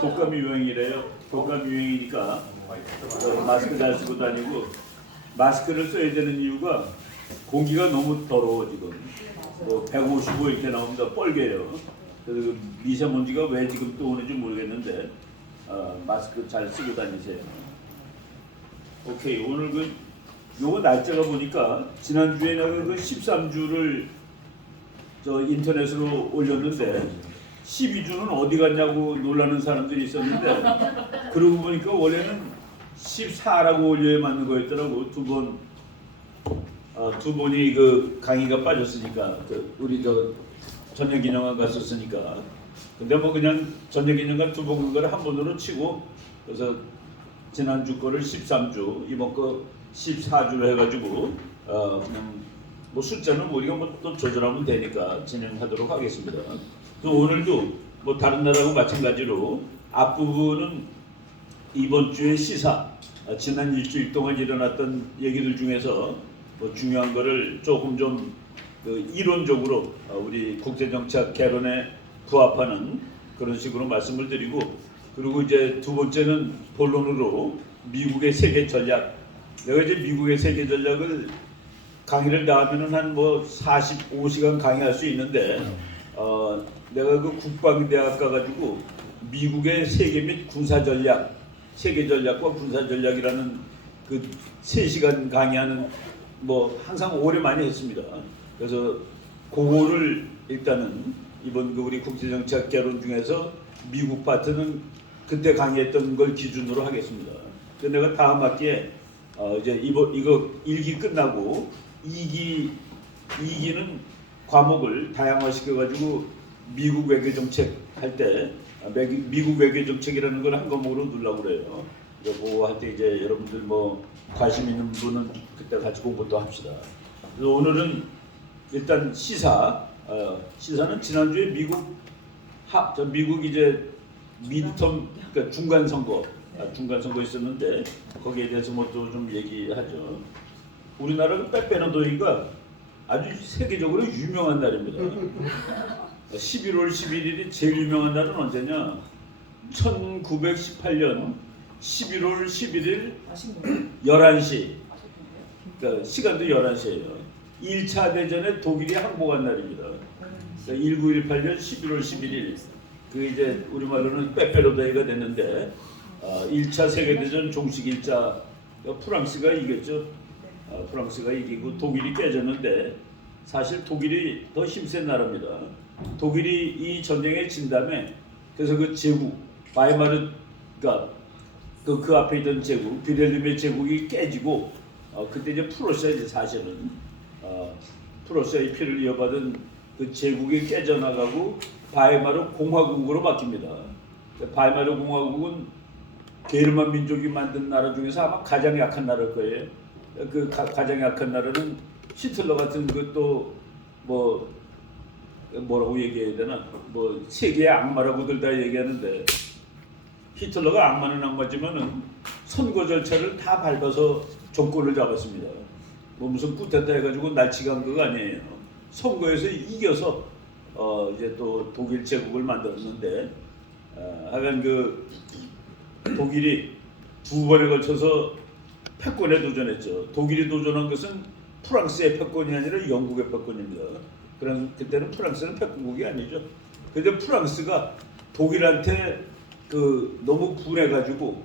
독감 유행이래요. 독감 유행이니까 마스크 잘 쓰고 다니고, 마스크를 써야 되는 이유가 공기가 너무 더러워 지금. 뭐 155 이렇게 나옵니다. 뻘개요. 그래서 그 미세먼지가 왜 지금 또 오는지 모르겠는데 마스크 잘 쓰고 다니세요. 오케이, 오늘 요거 날짜가 보니까 지난주에 내가 그 13주를 저 인터넷으로 올렸는데 12주는 어디 갔냐고 놀라는 사람들이 있었는데, 그러고 보니까 원래는 14라고 올려야 맞는 거였더라고. 두 번이 그 강의가 빠졌으니까, 우리 저 저녁기념관 갔었으니까. 근데 뭐 그냥 저녁기념관 두 번 그거를 한 번으로 치고, 그래서 지난주 거를 13주, 이번 거 14주로 해가지고 그냥 뭐 숫자는 우리가 뭐 또 조절하면 되니까 진행하도록 하겠습니다. 그래서 오늘도 뭐 다른 날하고 마찬가지로 앞부분은 이번 주의 시사, 지난 일주일 동안 일어났던 얘기들 중에서 뭐 중요한 거를 조금 좀 이론적으로 우리 국제정책 개론에 부합하는 그런 식으로 말씀을 드리고, 그리고 이제 두 번째는 본론으로 미국의 세계 전략. 내가 이제 미국의 세계 전략을 강의를 다 하면은 한 뭐 45시간 강의할 수 있는데, 내가 그 국방대학 가가지고 미국의 세계 및 군사 전략, 세계 전략과 군사 전략이라는 그 3시간 강의하는 뭐 항상 오래 많이 했습니다. 그래서 그거를 일단은 이번 그 우리 국제정책 개론 중에서 미국 파트는 그때 강의했던 걸 기준으로 하겠습니다. 근데 내가 다음 학기에 이제 이거 1기 끝나고 2기는 과목을 다양화시켜가지고 미국 외교정책 할 때 미국 외교정책이라는 걸 한 과목으로 넣으려고 그래요. 그거 할 때 이제 여러분들 뭐 관심 있는 분은 그때 같이 공부도 합시다. 그래서 오늘은 일단 시사는 지난주에 미국 이제 미드텀, 그러니까 중간 선거 있었는데 거기에 대해서 뭐 또 좀 얘기하죠. 우리나라 빼빼로데이가 아주 세계적으로 유명한 날입니다. 11월 11일이 제일 유명한 날은 언제냐? 1918년 11월 11일 11시. 그러니까 시간도 11시예요. 1차 대전에 독일이 항복한 날입니다. 그러니까 1918년 11월 11일. 그 이제 우리말로는 빼빼로데이가 됐는데 1차 세계대전 종식 1차 프랑스가 이겼죠. 프랑스가 이기고 독일이 깨졌는데, 사실 독일이 더 힘센 나라입니다. 독일이 이 전쟁에 진 다음에 그래서 그 제국 바이마르가 그 앞에 있던 제국 비렐름의 제국이 깨지고 그때 이제 프로시아지 사실은 프로시아의 피를 이어받은 그 제국이 깨져나가고 바이마르 공화국으로 바뀝니다. 바이마르 공화국은 게르만 민족이 만든 나라 중에서 아마 가장 약한 나라일 거예요. 그 가장 약한 나라는 히틀러 같은 것도 뭐라고 얘기해야 되나? 뭐 세계의 악마라고들 다 얘기하는데, 히틀러가 악마는 악마지만은 선거 절차를 다 밟아서 정권을 잡았습니다. 뭐 무슨 쿠데타 해가지고 날치간 그거 아니에요. 선거에서 이겨서 이제 또 독일 제국을 만들었는데, 하여간 그 독일이 두 번에 걸쳐서 패권에 도전했죠. 독일이 도전한 것은 프랑스의 패권이 아니라 영국의 패권입니다. 그런 그때는 프랑스는 패권국이 아니죠. 근데 프랑스가 독일한테 너무 분해가지고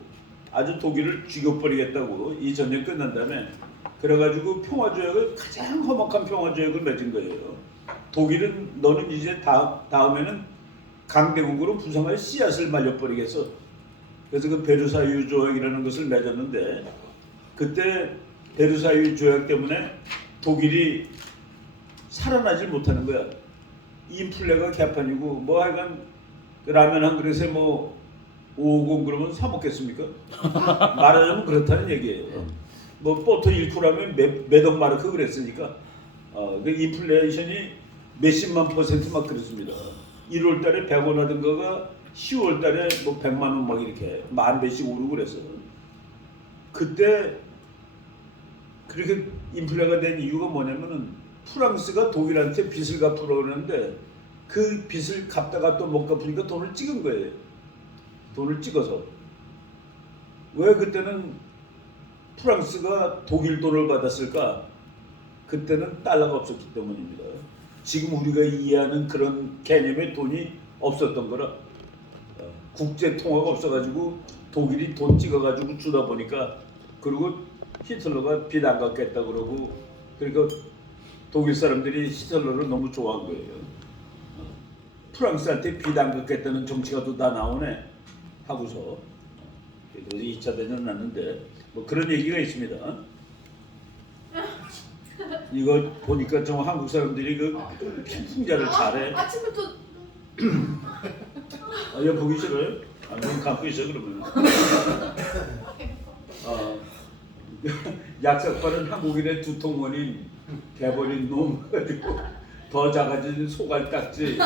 아주 독일을 죽여버리겠다고 이 전쟁 끝난 다음에 그래가지고 평화조약을 가장 험악한 평화조약을 맺은 거예요. 독일은 너는 이제 다음에는 강대국으로 부상할 씨앗을 말려버리겠어. 그래서 그 베르사유 조약이라는 것을 맺었는데, 그때 베르사유 조약 때문에 독일이 살아나질 못하는 거야. 인플레가 개판이고 뭐 하여간 라면 한 그릇에 뭐 550 그러면 사 먹겠습니까? 말하자면 그렇다는 얘기예요. 뭐 포토 1쿠라면 몇억 마르크 그랬으니까 그 인플레이션이 몇십만 % 막 그랬습니다. 1월 달에 100원 하던 거가 10월 달에 뭐 100만 원 막 이렇게 만 배씩 오르고 그랬어요. 그때 그렇게 인플레가 된 이유가 뭐냐면은 프랑스가 독일한테 빚을 갚으려고 그러는데 그 빚을 갚다가 또 못 갚으니까 돈을 찍은 거예요. 돈을 찍어서. 왜 그때는 프랑스가 독일 돈을 받았을까? 그때는 달러가 없었기 때문입니다. 지금 우리가 이해하는 그런 개념의 돈이 없었던 거라. 국제 통화가 없어가지고 독일이 돈 찍어가지고 주다 보니까, 그리고 히틀러가 빚 안 갚겠다 그러고, 그러니까 독일 사람들이 히틀러를 너무 좋아한 거예요. 프랑스한테 빚 안 갚겠다는 정치가 또 다 나오네 하고서, 그래서 2차 대전 났는데 뭐 그런 얘기가 있습니다. 이거 보니까 좀 한국 사람들이 그 풍자를 잘해. 아침부터 얘 보기 싫어요? 눈 감고 있어 그러면. 약삭빠른 한국인의 두통원인 개버린 놈 가지고 더 작아진 소갈딱지,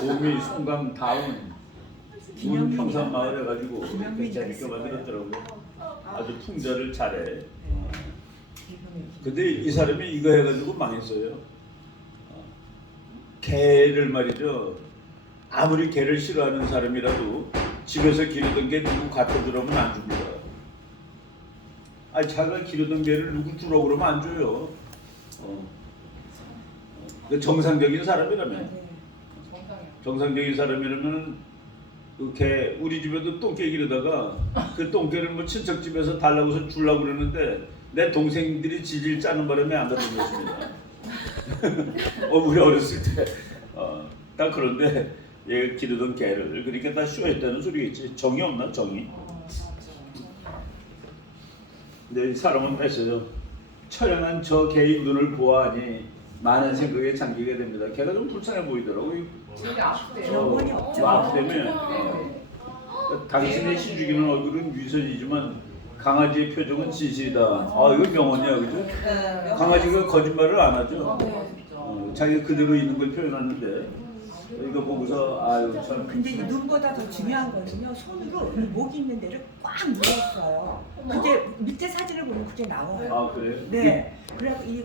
몸이 송강 다운, 문 평산마을 해가지고 재밌게 만들었더라고요. 아주 풍자를 잘해. 근데 이 사람이 이거 해가지고 망했어요. 개를 말이죠. 아무리 개를 싫어하는 사람이라도 집에서 기르던 개 누구 갖다 주라면 안 줍니다. 아니 자기가 기르던 개를 누구 주라고 그러면 안 줘요. 정상적인 사람이라면, 정상적인 사람이라면 그 개, 우리 집에도 똥개 기르다가 그 똥개를 뭐 친척 집에서 달라고서 주려고 그러는데 내 동생들이 지질 짜는 바람에 안 갖다 줬습니다. 우리 어렸을 때, 딱 그런데 얘 기르던 개를, 그러니까 다 쇼했다는 소리겠지. 정이 없나 정이? 근데 이 사람은 했어요. 처량한 저 개의 눈을 보아하니 많은 생각에 잠기게 됩니다. 걔가 좀 불쌍해 보이더라고요. 되게 아프대요. 영혼이 없죠. 아프다며. 당신의 시주기는 얼굴은 유선이지만 강아지의 표정은 진실이다. 이거 명언이야, 그죠? 강아지가 거짓말을 안 하죠. 자기가 그대로 있는 걸 표현하는데, 이거 보고서 아유 참. 근데 이 눈보다 더 중요한 거는요. 손으로 이 목 있는 데를 꽉 눌렀어요. 그게 밑에 사진을 보면 그게 나와요. 그래요? 네. 그래서 이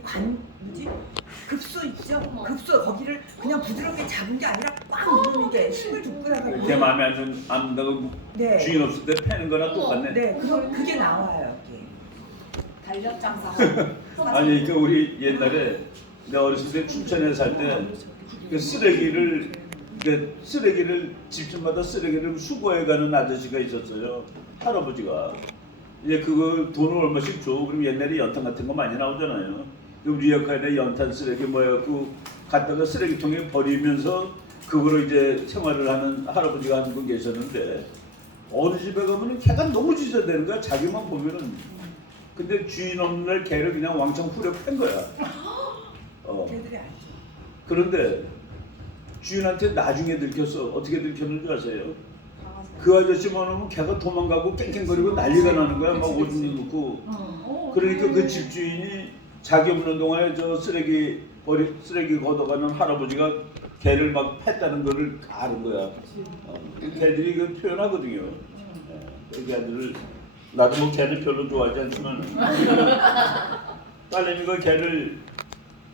급소 있죠? 급소 거기를 그냥 부드럽게 잡은 게 아니라 꽉 누르는 게 힘을 줬고 나서. 내 마음에 안 든다고 네. 주인 없을 때 패는 거나 똑같네. 네. 그게 나와요. 이게. 달력장사. 아니 그러니까 우리 옛날에 내가 어렸을 때 춘천에 살 때 그 쓰레기를 집집마다 쓰레기를 수거해가는 아저씨가 있었어요. 할아버지가. 이제 그거 돈을 얼마씩 줘. 그럼 옛날에 연탄 같은 거 많이 나오잖아요. 그럼 리어카에 연탄 쓰레기 뭐해갖고 갖다가 쓰레기통에 버리면서 그거로 이제 생활을 하는 할아버지가 한 분 계셨는데, 어느 집에 가면은 개가 너무 짖어대는 거야. 자기만 보면은. 근데 주인 없는 날 개를 그냥 왕창 후려 팬 거야. 걔들이 알죠. 그런데 주인한테 나중에 들켰어. 어떻게 들켰는지 아세요? 그 아저씨만 오면 걔가 도망가고 깽깽거리고 난리가 나는 거야. 막 오줌도 넣고. 그러니까 그 집주인이 자기 없는 동안에 저 쓰레기 걷어가는 할아버지가 개를 막 팼다는 거를 다 아는 거야. 개들이 그 표현하거든요. 그 개들을, 나도 뭐 개를 별로 좋아하지 않지만 딸내미가 개를,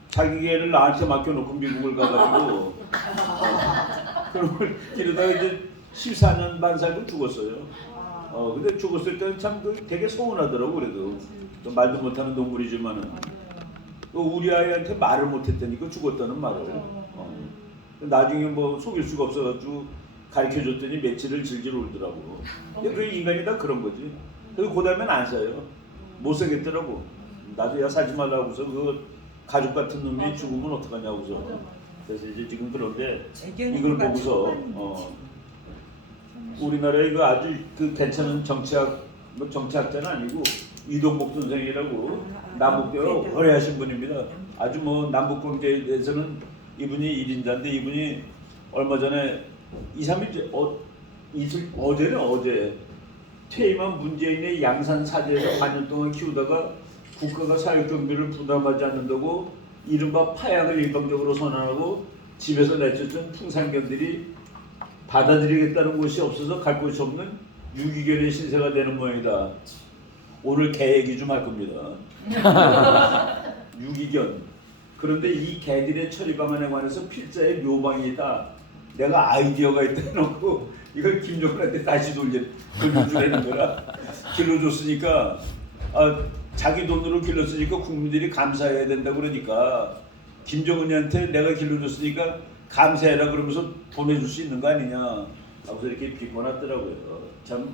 자기 개를 나한테 맡겨놓고 미국을 가가지고 그걸 기르다가 이제 14년 반 살고 죽었어요. 근데 죽었을 때는 참 되게 서운하더라고. 그래도 또 말도 못하는 동물이지만은 우리 아이한테 말을 못했다니까 죽었다는 말을. 나중에 뭐 속일 수가 없어가지고 가르쳐줬더니 며칠을 질질 울더라고. 그 인간이 다 그런 거지. 그래서 그 다음엔 안 사요. 못 사겠더라고. 나도 야 사지 말라고서 그 가족 같은 놈이 죽으면 어떡하냐고서. 그래서 이제 지금 그런데 이걸 보고서 우리나라에 이거 아주 그 괜찮은 정치학자는 아니고 이동복 선생이라고 남북대로 오래 하신 분입니다. 아주 뭐 남북 관계에 대해서는 이분이 1인자인데, 이분이 얼마 전에 2, 3일 어제 퇴임한 문재인의 양산 사제에서 4년 동안 키우다가 국가가 사회 경비를 부담하지 않는다고 이른바 파양을 일방적으로 선언하고 집에서 내쫓은 풍산견들이 받아들이겠다는 곳이 없어서 갈 곳이 없는 유기견의 신세가 되는 모양이다. 오늘 개 얘기 좀 할 겁니다. 유기견. 그런데 이 개들의 처리 방안에 관해서 필자의 묘방이 있다. 내가 아이디어가 있다 해놓고 이걸 김정은한테 다시 돌려주라는 거라. 길러줬으니까 자기 돈으로 길렀으니까 국민들이 감사해야 된다 그러니까 김정은이한테 내가 길러줬으니까 감사해라 그러면서 보내줄 수 있는 거 아니냐 하고서 이렇게 비꼬았더라고요. 참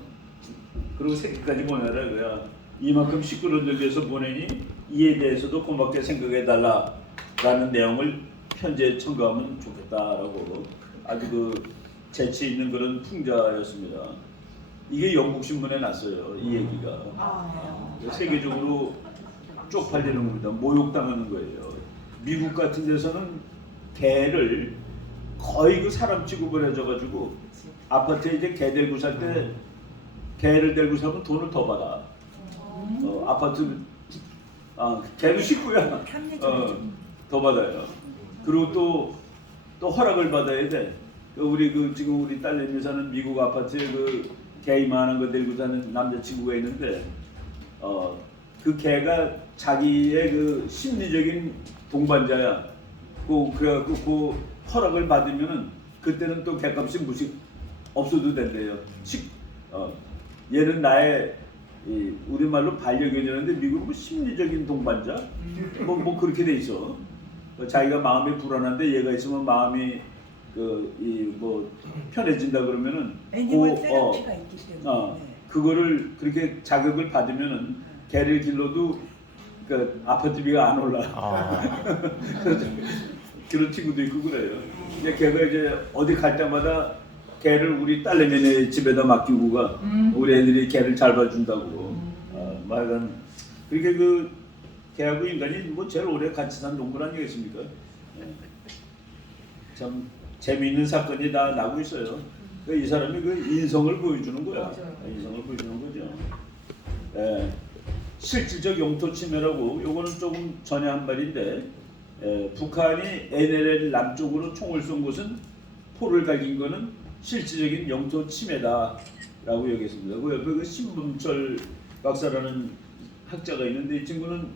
그리고 새끼까지 보내라 이거야. 이만큼 시끄러운 데서 보내니 이에 대해서도 고맙게 생각해달라라는 내용을 편지에 첨가하면 좋겠다라고 아주 그 재치 있는 그런 풍자였습니다. 이게 영국 신문에 났어요. 이 얘기가 세계적으로 쪽팔리는 겁니다. 모욕당하는 거예요. 미국 같은 데서는 개를 거의 그 사람 취급을 해줘가지고 아파트에 이제 개 들고 살 때 개를 들고 살면 돈을 더 받아. 아파트 개도 식구야. 더 받아요. 그리고 또 허락을 받아야 돼. 우리 지금 우리 딸내미 사는 미국 아파트에 개 이만한 거 들고 사는 남자친구가 있는데 그 개가 자기의 그 심리적인 동반자야. 그래갖고 그 허락을 받으면은 그때는 또 개값이 없어도 된대요. 얘는 나의 우리말로 반려견이라는데 미국은 뭐 심리적인 동반자 뭐 그렇게 돼 있어. 자기가 마음이 불안한데 얘가 있으면 마음이 뭐 편해진다 그러면은 애니멀 테라피가 있기 때문에 그거를 그렇게 자극을 받으면은 개를 길러도 그 아파트비가 안 올라. 그런 친구도 있고 그래요. 근데 걔가 이제 어디 갈 때마다 개를 우리 딸내미네 집에다 맡기고 가. 우리 애들이 개를 잘 봐준다고. 말은 그렇게 개하고 인간이 뭐 제일 오래 같이 산 동물 아니겠습니까? 참 재미있는 사건이 다 나고 있어요. 이 사람이 인성을 보여주는 거야. 인성을 보여주는 거죠. 실질적 영토 침해라고 요거는 조금 전에 한 말인데 북한이 NLL 남쪽으로 총을 쏜 것은 포를 갈긴 거는 실질적인 영토 침해다라고 여겼습니다. 그 옆에 신범철 박사라는 학자가 있는데 이 친구는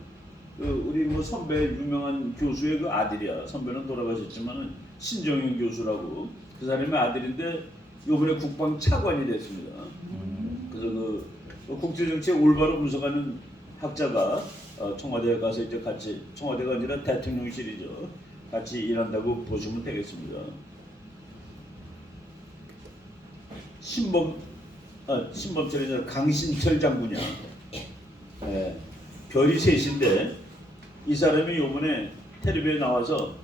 우리 뭐 선배 유명한 교수의 아들이야. 선배는 돌아가셨지만은 신정영 교수라고 그 사람의 아들인데 이번에 국방 차관이 됐습니다. 그래서 국제정치에 올바로 분석하는 학자가 청와대에 가서 이제 같이 청와대가 아니라 대통령실이죠. 같이 일한다고 보시면 되겠습니다. 신범철이 아니라 강신철 장군이야. 별이 셋인데 이 사람이 요번에 텔레비에 나와서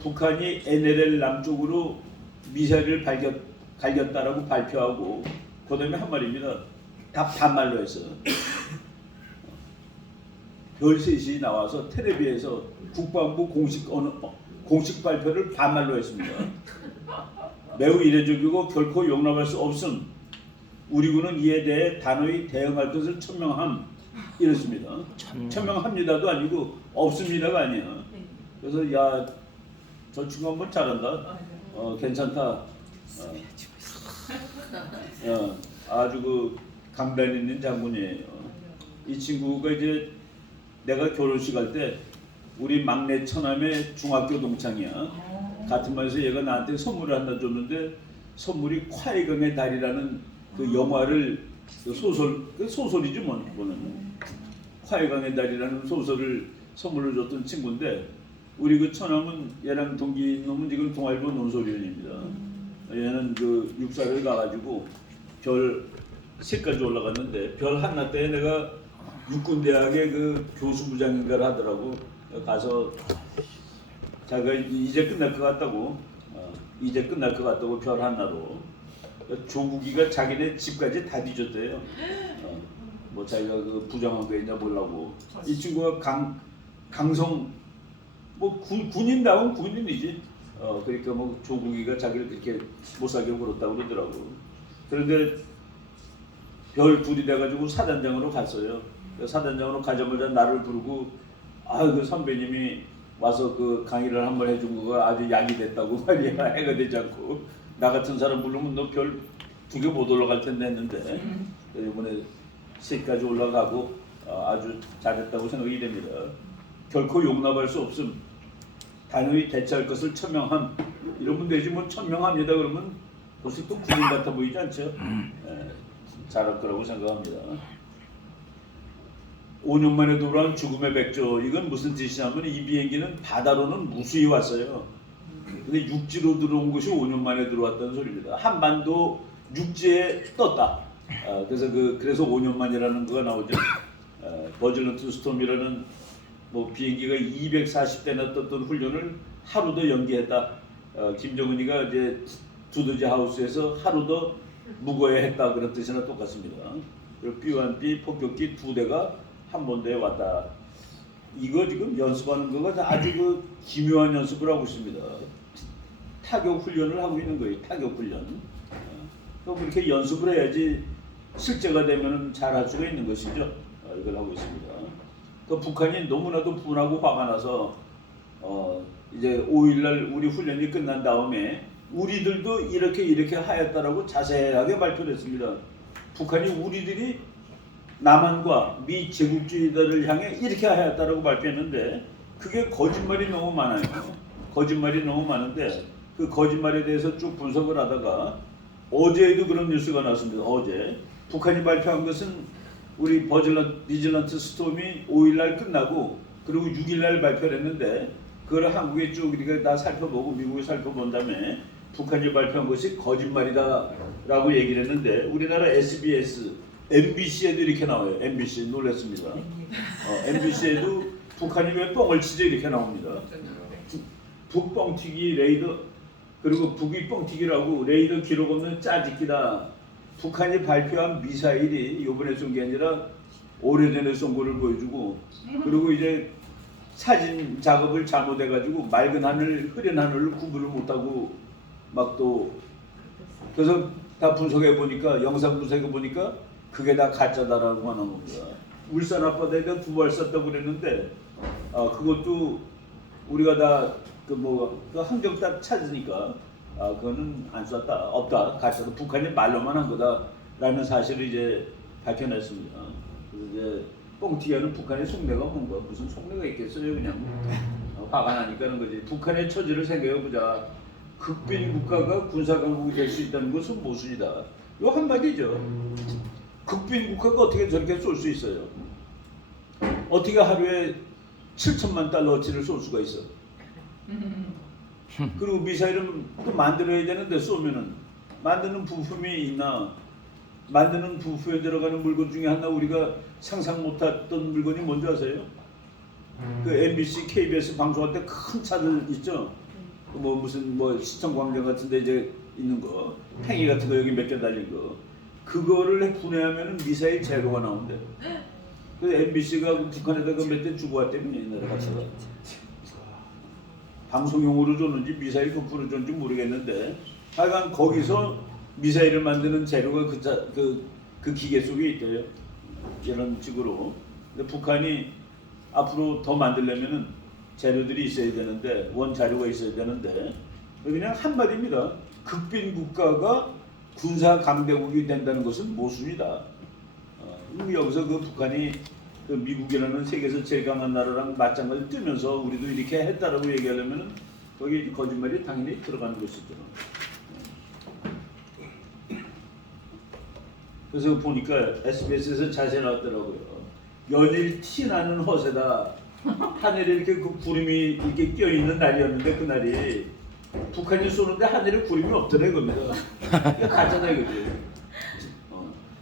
북한이 NLL 남쪽으로 미사일을 갈겼다라고 발표하고 그다음에 한 말입니다. 다 반말로 했어. 별 셋이 나와서 텔레비에서 국방부 공식 발표를 반말로 했습니다. 매우 이례적이고 결코 용납할 수 없음. 우리 군은 이에 대해 단호히 대응할 것을 천명함. 이렇습니다. 천명합니다도 아니고 없습니다가 아니야. 그래서 야, 저 친구 한번 잘한다. 괜찮다. 아주 강단 있는 장군이에요. 이 친구가 이제 내가 결혼식 할 때 우리 막내 처남의 중학교 동창이야. 같은 반에서 얘가 나한테 선물을 하나 줬는데 선물이 콰이강의 달이라는 그 영화를 소설이지 뭐 그거는 콰이강의 달이라는 소설을 선물로 줬던 친구인데 우리 그 처남은 얘랑 동기 놈은 지금 동아일보 논설위원입니다. 얘는 육사를 가가지고 별 3까지 올라갔는데 별 하나 때 내가 육군대학의 교수부장인가를 하더라고. 가서 자기가 이제 끝날 것 같다고 별 하나로 조국이가 자기네 집까지 다 뒤졌대요. 뭐 자기가 부장한 거 있냐 보려고. 이 친구가 강성 뭐 군인다운 군인이지. 그러니까 뭐 조국이가 자기를 그렇게 못 살게 굴었다고 그러더라고. 그런데 별 둘이 돼가지고 사단장으로 갔어요. 사단장으로 가자마자 나를 부르고 그 선배님이 와서 강의를 한번 해준 거가 아주 약이 됐다고 말이야. 해가 되지 않고 나 같은 사람 부르면 너 별 2개 못 올라갈 텐데 했는데 이번에 3까지 올라가고 아주 잘했다고 생각이 됩니다. 결코 용납할 수 없음. 단호히 대처할 것을 천명함. 이러면 되지 뭐 천명합니다 그러면 벌써 또 군인 같아 보이지 않죠? 잘할 거라고 생각합니다. 5년 만에 돌아온 죽음의 백조. 이건 무슨 뜻이냐면 이 비행기는 바다로는 무수히 왔어요. 근데 육지로 들어온 것이 5년 만에 들어왔다는 소리입니다. 한반도 육지에 떴다. 그래서 5년 만이라는 거가 나오죠. 버즐런트 스톰이라는 뭐 비행기가 240대나 떴던 훈련을 하루 더 연기했다. 김정은이가 이제 두더지 하우스에서 하루 더 묵어야 했다 그런 뜻이나 똑같습니다. 그리고 B1B 폭격기 2대가 한반도에 왔다. 이거 지금 연습하는 거가 아주 그 기묘한 연습을 하고 있습니다. 타격 훈련을 하고 있는 거예요. 타격 훈련. 또 그렇게 연습을 해야지 실제가 되면 잘할 수가 있는 것이죠. 이걸 하고 있습니다. 그 북한이 너무나도 분하고 화가 나서 이제 5일날 우리 훈련이 끝난 다음에 우리들도 이렇게 하였다라고 자세하게 발표를 했습니다. 북한이 우리들이 남한과 미 제국주의자를 향해 이렇게 하였다라고 발표했는데 그게 거짓말이 너무 많아요. 거짓말이 너무 많은데 그 거짓말에 대해서 쭉 분석을 하다가 어제에도 그런 뉴스가 나왔습니다. 어제 북한이 발표한 것은 우리 리즐런트 스톰이 5일날 끝나고 그리고 6일날 발표를 했는데 그걸 한국에 쭉 우리가 다 살펴보고 미국에 살펴본 다음에 북한이 발표한 것이 거짓말이다라고 얘기를 했는데 우리나라 SBS, MBC에도 이렇게 나와요. MBC 놀랐습니다. MBC에도 북한이 왜 뻥을 치죠 이렇게 나옵니다. 북뻥튀기 레이더 그리고 북이 뻥튀기라고 레이더 기록 없는 짜집기다. 북한이 발표한 미사일이 이번에 쏜 게 아니라 오래전에 쏜 거를 보여주고 그리고 이제 사진 작업을 잘못해가지고 맑은 하늘, 흐린 하늘을 구분을 못하고 막 또 그래서 다 분석해 보니까 영상 분석해 보니까 그게 다 가짜다라고 하는 겁니다. 울산 앞바다에다 2발 쐈다고 그랬는데 그것도 우리가 다 그 함정 딱 찾으니까 그거는 안 쐈다 없다 가짜다 북한이 말로만 한 거다라는 사실을 이제 밝혀냈습니다. 그래서 이제 뻥튀기하는 북한의 속내가 뭔가 무슨 속내가 있겠어요 그냥 화가 나니까는 거지. 북한의 처지를 생각해 보자. 극빈 국가가 군사 강국이 될 수 있다는 것은 모순이다. 요 한마디죠. 극빈 국가가 어떻게 저렇게 쏠 수 있어요? 어떻게 하루에 7천만 달러어치를 쏠 수가 있어? 그리고 미사일은 또 만들어야 되는데 쏘면은 만드는 부품이 있나? 만드는 부품에 들어가는 물건 중에 하나 우리가 상상 못했던 물건이 뭔지 아세요? 그 MBC, KBS 방송할 때 큰 차들 있죠? 무슨 시청 광장 같은데 이제 있는 거, 팽이 같은 거 여기 몇 개 달린 거, 그거를 분해하면은 미사일 재료가 나온대요. 그래서 MBC가 북한에다가 몇 대 주고 왔다면 옛날에 같이 방송용으로 줬는지 미사일 부품으로 줬는지 모르겠는데, 하여간 거기서 미사일을 만드는 재료가 그 기계 속에 있대요. 이런 식으로. 근데 북한이 앞으로 더 만들려면은 재료들이 있어야 되는데 원자료가 있어야 되는데 그냥 한마디입니다. 극빈 국가가 군사 강대국이 된다는 것은 모순이다. 여기서 그 북한이 그 미국이라는 세계에서 제일 강한 나라랑 맞장구를 뜨면서 우리도 이렇게 했다라고 얘기하려면 거기 거짓말이 당연히 들어가는 것이죠. 그래서 보니까 SBS에서 자세히 나왔더라고요. 연일 티나는 허세다. 하늘에 이렇게 그 구름이 이렇게 껴 있는 날이었는데 그날이 북한이 쏘는데 하늘에 구름이 없더래 겁니다. 가짜다 이거지.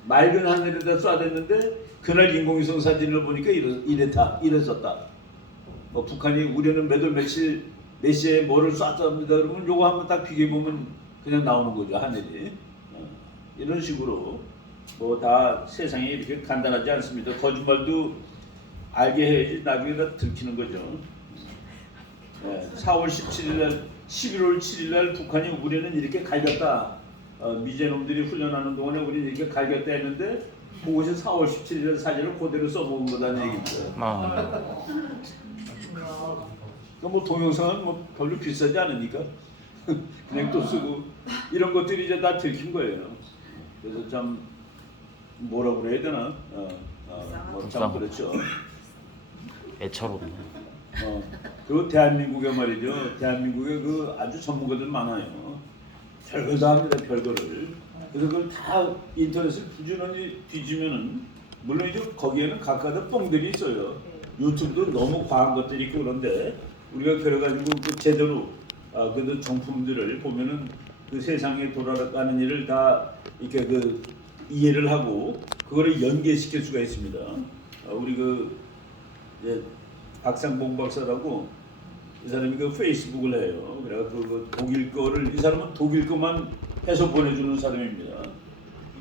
맑은 하늘에다 쏴댔는데 그날 인공위성 사진을 보니까 이랬었다. 북한이 우리는 몇 월 며칠 몇 시에 뭐를 쐈답니다. 그러면 요거 한번 딱 비교해 보면 그냥 나오는 거죠 하늘이. 이런 식으로 다 세상이 이렇게 간단하지 않습니다. 거짓말도 알게 해야지 나중에 다 들키는 거죠. 4월 17일 날, 11월 7일 날 북한이 우리는 이렇게 갈겼다. 미제놈들이 훈련하는 동안에 우리는 이렇게 갈겼다 했는데 그것이 4월 17일 날 사진을 그대로 써먹은 거다는 얘기입니다. 동영상은 별로 비싸지 않으니까 그냥 또 쓰고 이런 것들이 이제 다 들킨 거예요. 그래서 참 뭐라 그래야 되나? 참 그렇죠. 애처롭네. 그 대한민국에 말이죠. 대한민국에 그 아주 전문가들 많아요. 별걸 다 합니다. 별거를. 그래서 그걸 다 인터넷을 부지런히 뒤지면은 물론 이제 거기에는 각각의 뻥들이 있어요. 유튜브도 너무 과한 것들이 있고 그런데 우리가 그래가지고 그 제대로 그래도 정품들을 보면은 그 세상에 돌아가는 일을 다 이렇게 그 이해를 하고 그거를 연계시킬 수가 있습니다. 우리 그 이제 박상봉 박사라고 이 사람이 그 페이스북을 해요. 그래가지고 그 독일 거를 이 사람은 독일 거만 해서 보내주는 사람입니다.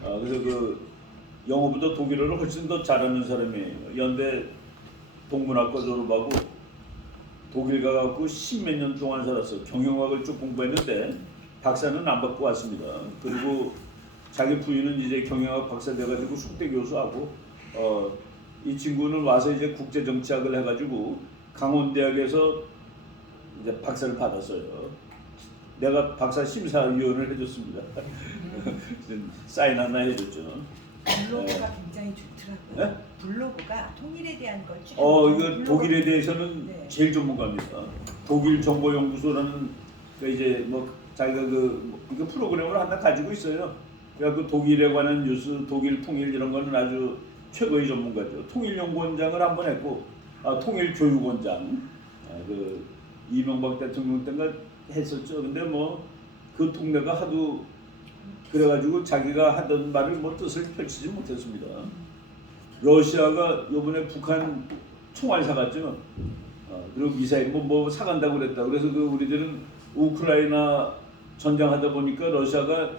그래서 그 영어보다 독일어를 훨씬 더 잘하는 사람이에요. 연대 동문학과 졸업하고 독일 가갖고 10몇 년 동안 살았어. 경영학을 쭉 공부했는데 박사는 안 받고 왔습니다. 그리고 자기 부인은 이제 경영학 박사 돼가지고 숙대 교수하고 이 친구는 와서 이제 국제정치학을 해가지고 강원대학에서 이제 박사를 받았어요. 내가 박사 심사위원을 해줬습니다. 사인 하나 해줬죠. 블로그가 굉장히 좋더라고요. 네? 블로그가 통일에 대한 걸 쭉. 이거 독일에 대해서는 네. 제일 전문가입니다. 독일 정보연구소라는 그 이제 뭐 자기가 그 프로그램을 하나 가지고 있어요. 그래갖고 독일에 관한 뉴스, 독일 통일 이런 거는 아주 최고의 전문가죠. 통일연구원장을 한 번 했고, 통일교육원장 그 이명박 대통령 때인가 했었죠. 근데 뭐 그 동네가 하도 그래가지고 자기가 하던 말을 뭐 뜻을 펼치지 못했습니다. 러시아가 이번에 북한 총알 사갔죠. 그리고 미사일 뭐 사간다고 그랬다. 그래서 그 우리들은 우크라이나 전쟁하다 보니까 러시아가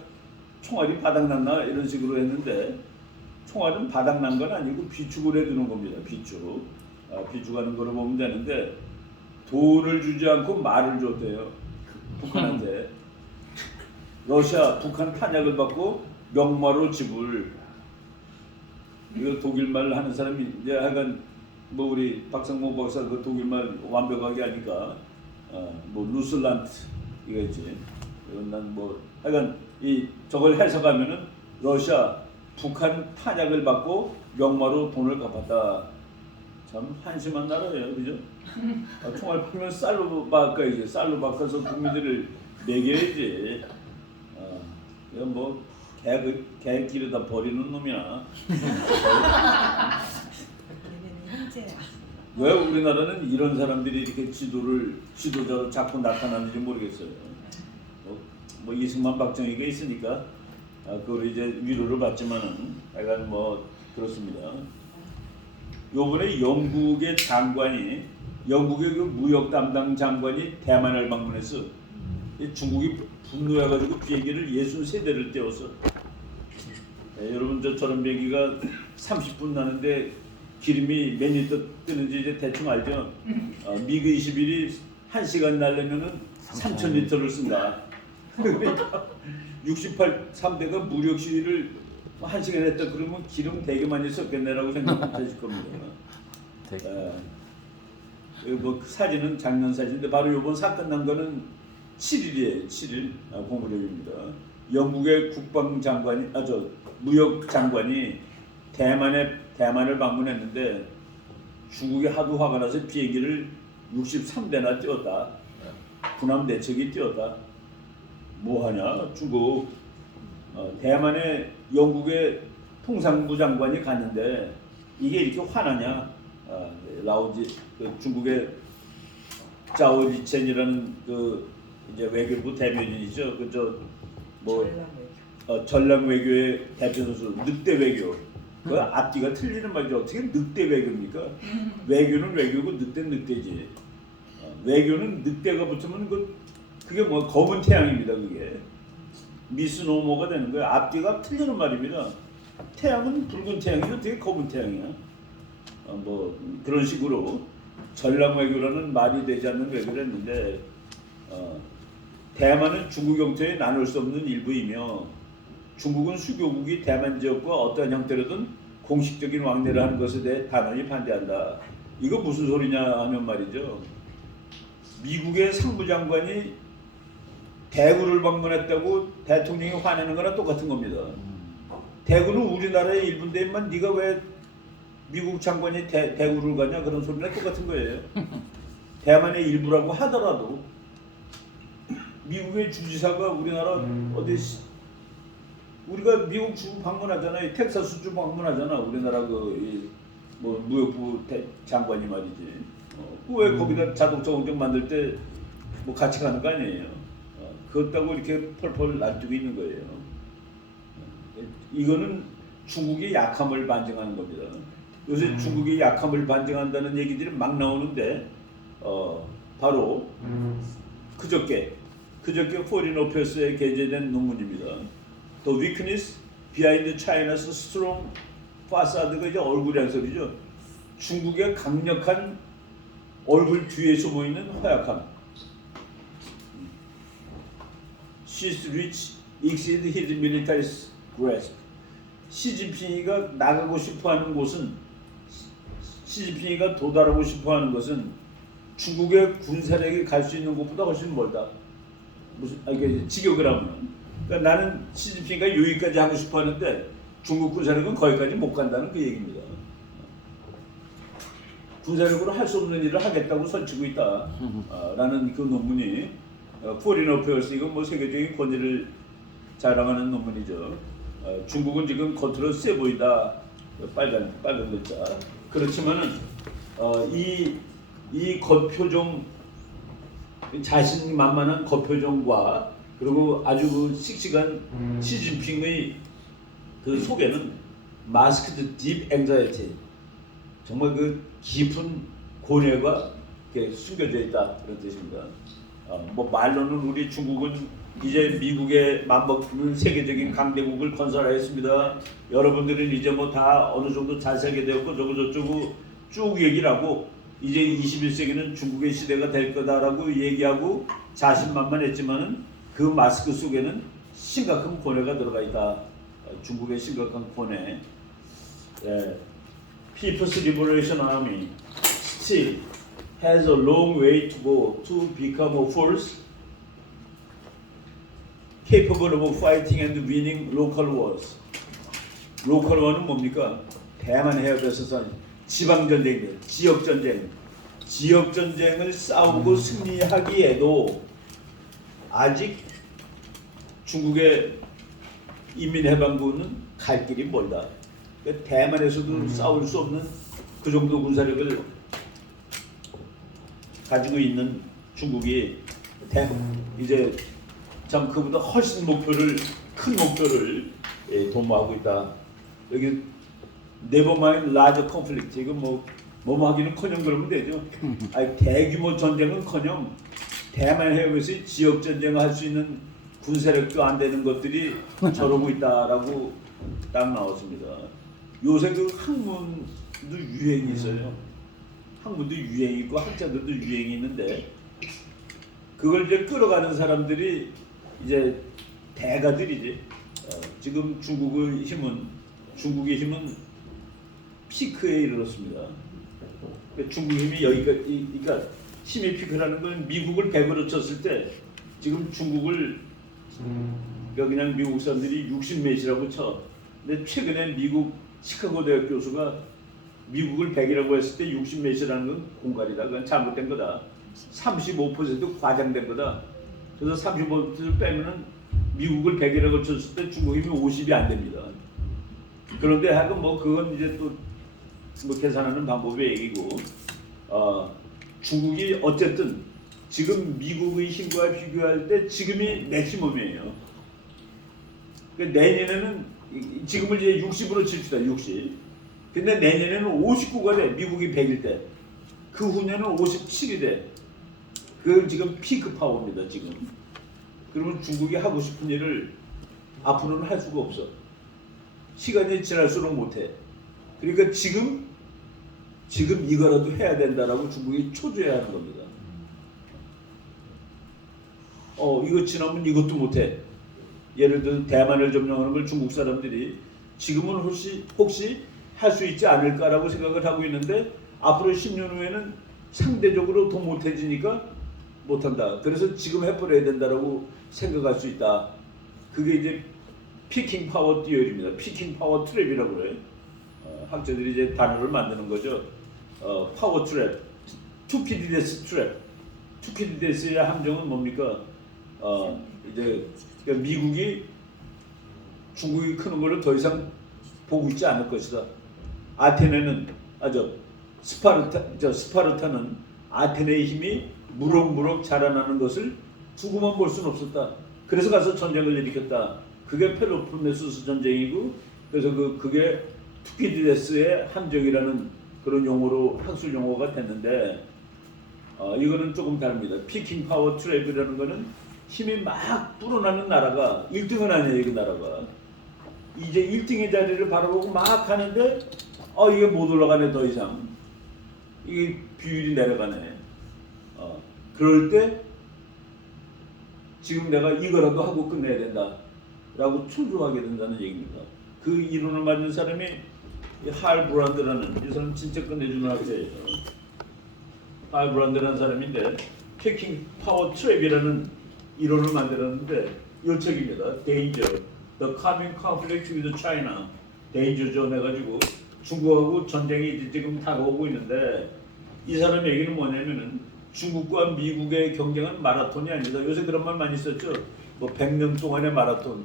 총알이 바닥났나 이런 식으로 했는데 총알은 바닥난 건 아니고 비축을 해두는 겁니다. 비축. 비축하는 거로 보면 되는데 돈을 주지 않고 말을 줬대요. 북한한테. 러시아, 북한 탄약을 받고 명마로 지불. 이거 독일말 하는 사람이 이제 하여간 뭐 우리 박상모 박사 그 독일말 완벽하게 하니까 뭐 루슬란트 이거지. 이건 난 뭐 하여간 이 저걸 해석하면은 러시아, 북한 탄약을 받고 명마로 돈을 갚았다. 참 한심한 나라예요, 그죠? 총알 팔면 쌀로 바꿔야지. 쌀로 바꿔서 국민들을 먹여야지. 이건 뭐 개 기르다 버리는 놈이야. 얘네는 현재 왜 우리나라는 이런 사람들이 이렇게 지도자로 자꾸 나타나는지 모르겠어요. 뭐 이승만 박정희가 있으니까 그걸 이제 위로를 받지만은 약간 뭐 그렇습니다. 요번에 영국의 그 무역 담당 장관이 대만을 방문해서 중국이 분노해가지고 비행기를 63대를 떼었어. 여러분 저런 비행기가 30분 나는데 기름이 몇 리터 뜨는지 이제 대충 알죠? 미그 21이 1시간 날려면은 3,000리터를 쓴다. 그러니까 68 3대가 무력 시위를 1시간 했다 그러면 기름 되게 많이 썼겠네라고 생각하실 겁니다. 뭐 사진은 작년 사진인데 바로 이번 사건 난 거는 7일이에요. 7일 공무력입니다. 영국의 국방장관이 무역 장관이 대만을 방문했는데 중국이 하도 화가 나서 비행기를 63대나 띄웠다. 군함 대책이 띄웠다. 뭐하냐 중국. 대만에 영국의 통상부 장관이 갔는데 이게 이렇게 화나냐. 라오지 중국의 자오리첸이라는 그 이제 외교부 대변인이죠. 전략 외교의 대표 선수 늑대 외교. 그 앞뒤가 틀리는 말이죠. 어떻게 늑대 외교입니까? 외교는 외교고 늑대는 늑대지. 외교는 늑대가 붙으면 그게 뭐 검은 태양입니다. 그게 미스노모가 되는 거예요. 앞뒤가 틀리는 말입니다. 태양은 붉은 태양이 어떻게 검은 태양이야? 뭐 그런 식으로 전략 외교라는 말이 되지 않는 외교를 했는데 대만은 중국 영토에 나눌 수 없는 일부이며 중국은 수교국이 대만 지역과 어떠한 형태로든 공식적인 왕래를 하는 것에 대해 단호히 반대한다. 이거 무슨 소리냐 하면 말이죠. 미국의 상부장관이 대구를 방문했다고 대통령이 화내는 거랑 똑같은 겁니다. 대구는 우리나라의 일부인데만 네가 왜 미국 장관이 대구를 가냐 그런 소리랑 똑같은 거예요. 대만의 일부라고 하더라도 미국의 주지사가 우리나라 어디 우리가 미국 주 방문하잖아요. 텍사스 주 방문하잖아. 우리나라 뭐 무역부 장관이 말이지. 왜 거기다 자동차 공장 만들 때 뭐 같이 가는 거 아니에요? 그렇다고 이렇게 펄펄 날뛰고 있는 거예요. 이거는 중국의 약함을 반증하는 겁니다. 요새 중국의 약함을 반증한다는 얘기들이 막 나오는데 바로 그저께 포린 어페어스에 게재된 논문입니다. The weakness behind China's strong facade가 이제 얼굴이란 소리죠. 중국의 강력한 얼굴 뒤에 숨어 있는 허약함. She's rich exceed his military grasp. 시진핑이가 나가고 싶어하는 곳은 시진핑이가 도달하고 싶어하는 것은 중국의 군사력이 갈 수 있는 곳보다 훨씬 멀다. 이게 직역을 하면, 그러니까 나는 시진핑이가 여기까지 하고 싶어하는데 중국 군사력은 거기까지 못 간다는 그 얘기입니다. 군사력으로 할 수 없는 일을 하겠다고 설치고 있다라는 그 논문이 포린 어페어스 이건 뭐 세계적인 권위를 자랑하는 논문이죠. 중국은 지금 겉으로 세 보이다. 빨간 글자. 그렇지만은 이 겉표정, 자신만만한 겉표정과 그리고 아주 그 씩씩한 시진핑의 그 속에는 마스크드 딥 앵자이티, 정말 그 깊은 고뇌가 이렇게 숨겨져 있다, 그런 뜻입니다. 뭐 말로는 우리 중국은 이제 미국의 맞먹는 세계적인 강대국을 건설하였습니다. 여러분들은 이제 뭐 다 어느 정도 잘 살게 되었고 저쩌고 쭉 얘기를 하고 이제 21세기는 중국의 시대가 될 거다라고 얘기하고 자신만만했지만은 그 마스크 속에는 심각한 고뇌가 들어가 있다. 중국의 심각한 고뇌. People's Liberation Army still has a long way to go to become a force capable of fighting and winning local wars. local war는 뭡니까? 대만 해협에서 지방 전쟁들, 지역 전쟁, 지역 전쟁을 싸우고 승리하기에도 아직 중국의 인민해방군은 갈 길이 멀다. 그러니까 대만에서도 싸울 수 없는 그 정도 군사력을 가지고 있는 중국이 이제 참 그보다 훨씬 큰 목표를 도모하고 있다. 여기 never mind large conflict, 이거 뭐 하기는커녕 그러면 되죠. 아니, 대규모 전쟁은커녕 대만 해협에서 지역 전쟁을 할 수 있는 군사력도 안 되는 것들이 저러고 있다라고 딱 나왔습니다. 요새 그 학문도 유행이 있어요. 학문도 유행이 있고 학자들도 유행이 있는데 그걸 이제 끌어가는 사람들이 이제 대가들이지. 지금 중국의 힘은 피크에 이르렀습니다. 중국 힘이 여기까지, 그러니까 힘의 피크라는 건 미국을 100으로 쳤을 때 지금 중국을 그냥 미국 사람들이 60몇이라고 쳐. 근데 최근에 미국 시카고 대학 교수가 미국을 100이라고 했을 때 60몇이라는 건 공갈이다. 그건 잘못된 거다. 35% 과장된 거다. 그래서 35% 빼면은 미국을 100이라고 쳤을 때 중국 힘이 50이 안 됩니다. 그런데 하여간 뭐 그건 이제 또 뭐 계산하는 방법의 얘기고, 중국이 어쨌든 지금 미국의 힘과 비교할 때 지금이 맥시멈이에요. 그러니까 내년에는 지금을 이제 60으로 칩시다. 60. 근데 내년에는 59가 돼. 미국이 100일 때. 그 후년은 57이 돼. 그건 지금 피크 파워입니다. 지금. 그러면 중국이 하고 싶은 일을 앞으로는 할 수가 없어. 시간이 지날수록 못해. 그러니까 지금 이거라도 해야 된다라고 중국이 초조해야 하는 겁니다. 이거 지나면 이것도 못해. 예를 들어 대만을 점령하는 걸 중국 사람들이 지금은 혹시 할 수 있지 않을까라고 생각을 하고 있는데 앞으로 10년 후에는 상대적으로 더 못해지니까 못한다. 그래서 지금 해버려야 된다라고 생각할 수 있다. 그게 이제 피킹 파워 디얼입니다. 피킹 파워 트랩이라고 그래요. 학자들이 이제 단어를 만드는 거죠. 파워 트랩, 투키디데스 트랩. 투키디데스의 함정은 뭡니까? 이제 그러니까 미국이 중국이 크는 걸로 더 이상 보고 있지 않을 것이다. 아테네는 스파르타는 아테네의 힘이 무럭무럭 자라나는 것을 두고만 볼 수는 없었다. 그래서 가서 전쟁을 일으켰다. 그게 펠로폰네소스 전쟁이고, 그래서 그게 투키디데스의 함정이라는 그런 용어로 학술 용어가 됐는데, 이거는 조금 다릅니다. 피킹 파워 트랩이라는 거는 힘이 막 불어나는 나라가 1등은 아니에요. 그 나라가 이제 1등의 자리를 바라보고 막 하는데 이게 못 올라가네. 더 이상 이게 비율이 내려가네. 그럴 때 지금 내가 이거라도 하고 끝내야 된다 라고 초조하게 된다는 얘기입니다. 그 이론을 만든 사람이 할 브란드라는, 이 사람 진짜 끝내주는 학자예요. 할 브란드라는 사람인데 피킹 파워 트랩이라는 이론을 만들었는데 이 책입니다. Danger, The Coming Conflict with China. Danger Zone 해가지고 중국하고 전쟁이 지금 다가오고 있는데, 이 사람 얘기는 뭐냐면은 중국과 미국의 경쟁은 마라톤이 아니다. 요새 그런 말 많이 썼죠. 뭐 100년 동안의 마라톤.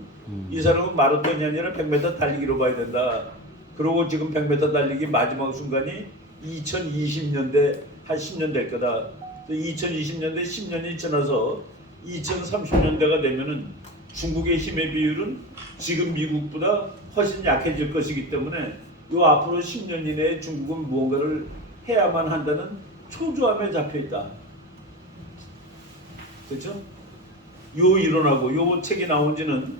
이 사람은 마라톤이 아니라 100m 달리기로 봐야 된다. 그리고 지금 100m 달리기 마지막 순간이 2020년대 한 10년 될 거다. 2020년대 10년이 지나서 2030년대가 되면은 중국의 힘의 비율은 지금 미국보다 훨씬 약해질 것이기 때문에 요 앞으로 10년 이내에 중국은 무언가를 해야만 한다는 초조함에 잡혀 있다. 그렇죠? 요 이론하고 요 책이 나온 지는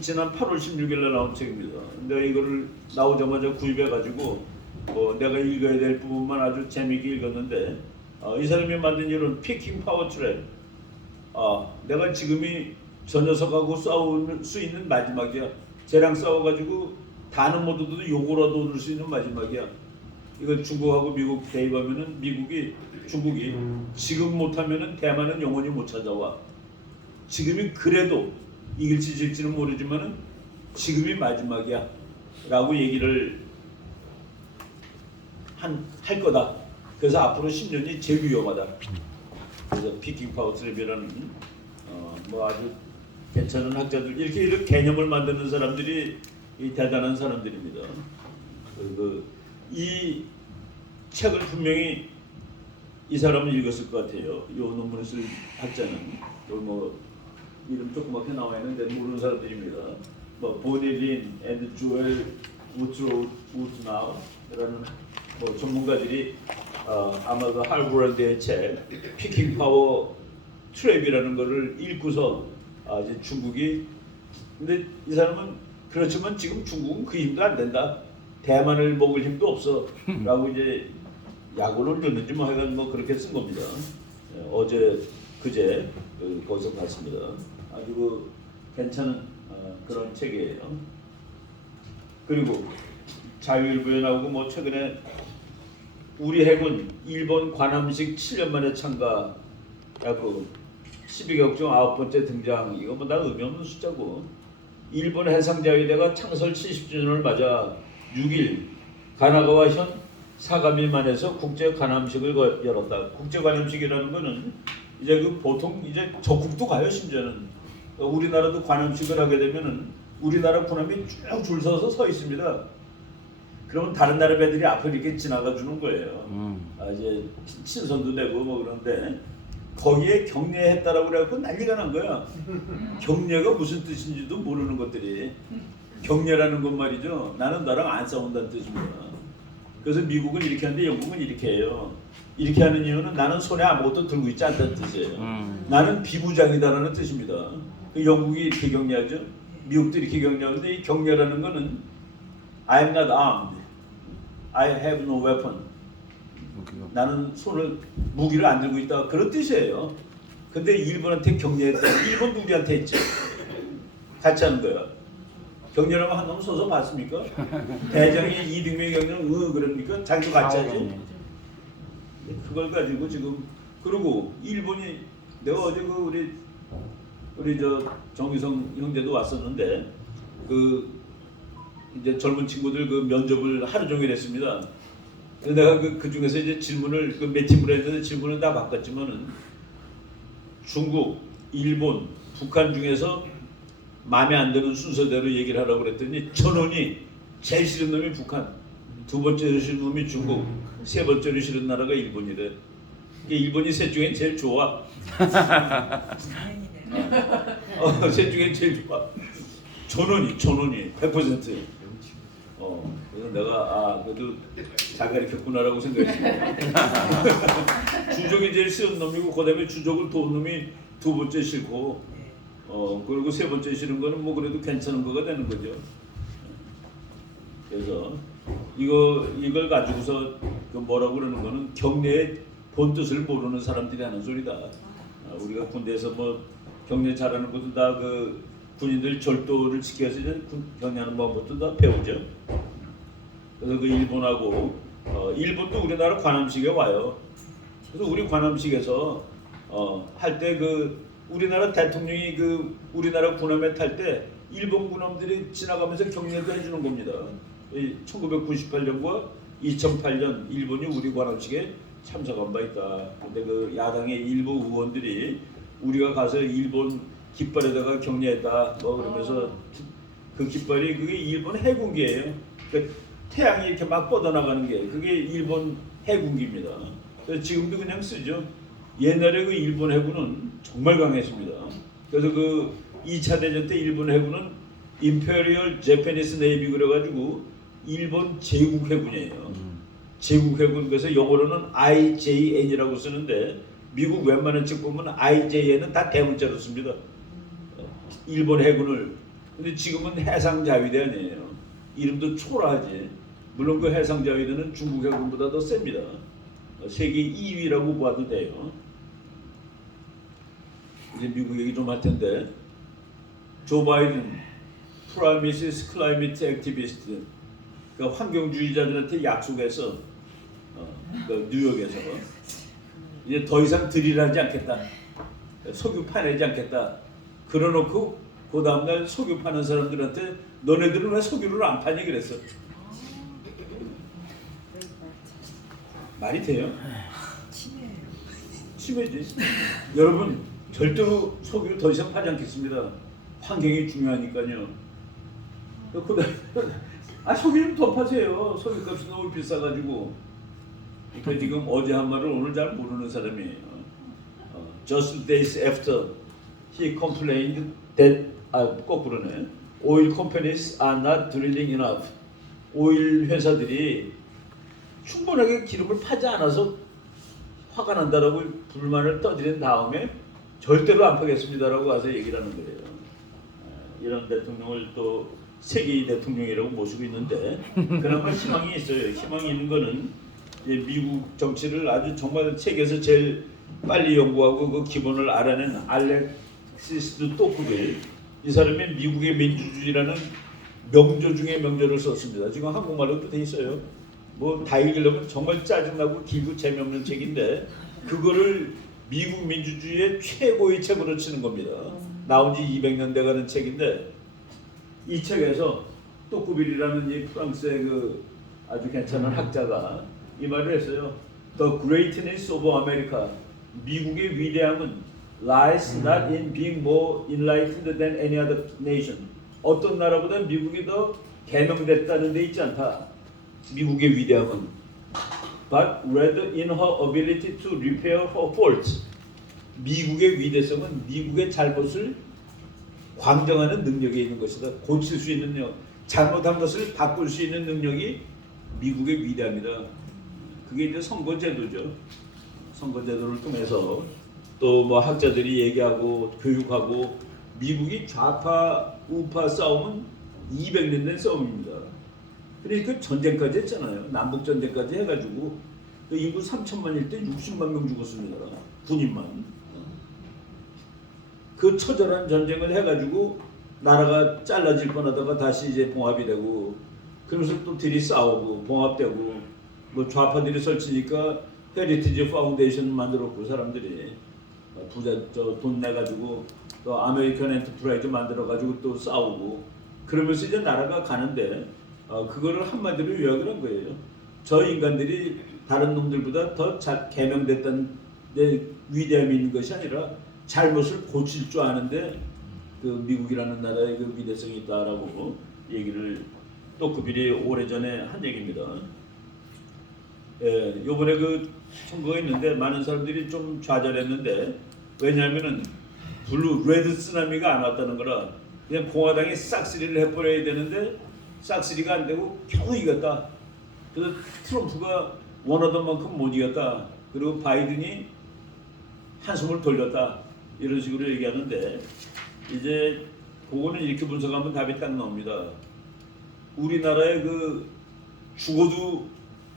지난 8월 16일 날 나온 책입니다. 내가 이거를 나오자마자 구입해가지고 내가 읽어야 될 부분만 아주 재미있게 읽었는데, 이 사람이 만든 이론 피킹 파워 트랩. 내가 지금이 저 녀석하고 싸울 수 있는 마지막이야. 쟤랑 싸워가지고 다는 못 얻어도 요거라도 얻을 수 있는 마지막이야. 이걸 중국하고 미국 대입하면은 중국이 지금 못하면은 대만은 영원히 못 찾아와. 지금이 그래도 이길지 질지는 모르지만은 지금이 마지막이야 라고 얘기를 할 거다. 그래서 앞으로 10년이 제일 위험하다. 그래서 피킹 파워 트랩이라는 뭐 아주 괜찮은 학자들, 이렇게 개념을 만드는 사람들이 이 대단한 사람들입니다. 이 책을 분명히 이 사람은 읽었을 것 같아요. 이 논문을 쓴 학자는 뭐 이름 조그맣게 나와 있는데 모르는 사람들입니다. 뭐 보닐린 앤드 조엘 우트나우라는 뭐 전문가들이 아마 그 할브란드의 책 피킹 파워 트랩이라는 거를 읽고서 이제 중국이, 근데 이 사람은 그렇지만 지금 중국은 그 힘도 안 된다. 대만을 먹을 힘도 없어. 라고 이제 야구를 넣는지 뭐 하여간 뭐 그렇게 쓴 겁니다. 어제 그제 거기서 봤습니다. 아주 괜찮은 그런 책이에요. 그리고 자유일보에 나오고 뭐 최근에 우리 해군 일본 관함식 7년 만에 참가, 야구 12격중 9번째 등장. 이거 뭐 다 의미 없는 숫자고, 일본 해상자위대가 창설 70주년을 맞아 6일 가나가와 현 사가미만에서 국제 관함식을 열었다. 국제 관함식이라는 거는 이제 보통 이제 적국도 가요. 심지어는 우리나라도 관함식을 하게 되면은 우리나라 군함이 쭉 줄 서서 서 있습니다. 그러면 다른 나라 배들이 앞을 이렇게 지나가 주는 거예요. 이제 친선도 되고 뭐 그런데 거기에 경례했다라고 그래갖고 난리가 난 거야. 경례가 무슨 뜻인지도 모르는 것들이. 경례라는 건 말이죠. 나는 너랑 안 싸운다는 뜻입니다. 그래서 미국은 이렇게 하는데 영국은 이렇게 해요. 이렇게 하는 이유는 나는 손에 아무것도 들고 있지 않다는 뜻이에요. 나는 비무장이다라는 뜻입니다. 영국이 이렇게 경례하죠. 미국도 이렇게 경례하는데, 이 경례라는 거는 I am not armed, I have no weapon. 나는 무기를 안 들고 있다, 그런 뜻이에요. 근데 일본한테 경례했다. 일본도 우리한테 했죠. 같이 하는 거야. 경례라고 한 놈 서서 봤습니까? 대장이 이등병 경례는 그럽니까? 자기도 같이 하지. 그걸 가지고 지금, 그리고 일본이, 내가 어제 우리 저 정유성 형제도 왔었는데 이제 젊은 친구들 면접을 하루 종일 했습니다. 내가 그 중에서 이제 질문을 몇 팀으로 했는데 질문을 다 바꿨지만은 중국, 일본, 북한 중에서 마음에 안 드는 순서대로 얘기를 하라고 그랬더니 전원이 제일 싫은 놈이 북한, 두 번째로 싫은 놈이 중국, 세 번째로 싫은 나라가 일본이래. 이게 일본이 셋 중에 제일 좋아. 다행이네. 셋 중에 제일 좋아. 전원이 100%. 그래서 내가 그래도 잘 가르쳤구나라고 생각했습니다. 주족이 제일 싫은 놈이고 그다음에 주족을 도운 놈이 두 번째 싫고 그리고 세 번째 싫은 거는 뭐 그래도 괜찮은 거가 되는 거죠. 그래서 이걸 가지고서 그 뭐라고 그러는 거는 경례의 본 뜻을 모르는 사람들이 하는 소리다. 우리가 군대에서 뭐 경례 잘하는 것도 다 그 군인들 절도를 지켜서 이제 경례하는 방법도 다 배우죠. 그래서 그 일본하고 일본도 우리나라 관함식에 와요. 그래서 우리 관함식에서 할 때 그 우리나라 대통령이 그 우리나라 군함에 탈 때 일본 군함들이 지나가면서 경례도 해주는 겁니다. 1998년과 2008년 일본이 우리 관함식에 참석한 바 있다. 근데 그 야당의 일부 의원들이 우리가 가서 일본 깃발에다가 경례했다 뭐 그러면서 그 깃발이 그게 일본 해군기예요. 그러니까 태양이 이렇게 막 뻗어나가는 게 그게 일본 해군기입니다. 그래서 지금도 그냥 쓰죠. 옛날에 그 일본 해군은 정말 강했습니다. 그래서 그 2차 대전 때 일본 해군은 임페리얼 제페니스 네이비 그래가지고 일본 제국 해군이에요. 제국 해군. 그래서 영어로는 IJN이라고 쓰는데 미국 웬만한 책 보면 IJN은 다 대문자로 씁니다. 일본 해군을. 근데 지금은 해상자위대 아니에요. 이름도 초라하지. 물론 그 해상자위대는 중국 해군보다 더 셉니다. 세계 2위라고 봐도 돼요. 이제 미국 얘기 좀 할 텐데 조 바이든 프라미시스 클라이미트 액티비스트 그러니까 환경주의자들한테 약속해서 그 뉴욕에서 이제 더 이상 들이하지 않겠다. 석유 파내지 않겠다. 그러놓고 그 다음날 석유 파는 사람들한테 너네들은 왜 석유를 안 파니 그랬어. 말이 돼요? 심해지. 여러분 절대로 석유를 더 이상 파지 않겠습니다. 환경이 중요하니까요. 석유 좀 더 파세요. 석유값이 너무 비싸가지고. 그러니까 지금 어제 한 말을 오늘 잘 모르는 사람이에요. Just days after he complained that 거꾸로네. Oil companies are not drilling enough. 오일 회사들이 충분하게 기름을 파지 않아서 화가 난다라고 불만을 떠들인 다음에 절대로 안 파겠습니다라고 와서 얘기를 하는 거예요. 이런 대통령을 또 세계의 대통령이라고 모시고 있는데 그나마 희망이 있어요. 희망이 있는 거는 미국 정치를 아주 정말 세계에서 제일 빨리 연구하고 그 기본을 알아낸 알렉시스 또쿠빌 이 사람이 미국의 민주주의라는 명조 중에 명조를 썼습니다. 지금 한국말로도 돼 있어요. 뭐 다 읽으려면 정말 짜증나고 길고 재미없는 책인데 그거를 미국 민주주의의 최고의 책으로 치는 겁니다. 나온 지 200년 돼가는 책인데 이 책에서 또쿠빌이라는 이 프랑스의 그 아주 괜찮은 학자가 이 말을 했어요. The greatness of America. 미국의 위대함은 lies not in being more enlightened than any other nation. 어떤 나라보다 미국이 더 개명됐다는 데 있지 않다. 미국의 위대함은 but rather in her ability to repair her faults. 미국의 위대성은 미국의 잘못을 광정하는 능력에 있는 것이다. 고칠 수 있는 능력, 잘못한 것을 바꿀 수 있는 능력이 미국의 위대함이다. 그게 이제 선거제도죠. 선거제도를 통해서 또 뭐 학자들이 얘기하고 교육하고 미국이 좌파 우파 싸움은 200년 된 싸움입니다. 그러니까 전쟁까지 했잖아요. 남북 전쟁까지 해가지고 그 인구 3천만일 때 60만 명 죽었습니다. 군인만. 그 처절한 전쟁을 해가지고 나라가 잘라질 뻔하다가 다시 이제 봉합이 되고 그러면서 또 들이 싸우고 봉합되고 뭐 좌파들이 설치니까 헤리티지 파운데이션 만들었고 사람들이 부자 돈 내가지고 또 아메리칸 엔터프라이즈 만들어가지고 또 싸우고 그러면서 이제 나라가 가는데 그거를 한마디로 요약을 한 거예요. 저 인간들이 다른 놈들보다 더 잘 개명됐다는 위대함이 있는 것이 아니라 잘못을 고칠 줄 아는데 그 미국이라는 나라에 그 미대성이 있다라고 얘기를 또크빌이 오래전에 한 얘기입니다. 예, 요번에 그 선거가 있는데 많은 사람들이 좀 좌절했는데 왜냐하면은 레드 쓰나미가 안 왔다는 거라 그냥 공화당이 싹쓸이를 해버려야 되는데 싹쓸이가 안 되고 겨우 이겼다. 그래서 트럼프가 원하던 만큼 못 이겼다. 그리고 바이든이 한숨을 돌렸다. 이런 식으로 얘기하는데 이제 그거는 이렇게 분석하면 답이 딱 나옵니다. 우리나라의 그 죽어도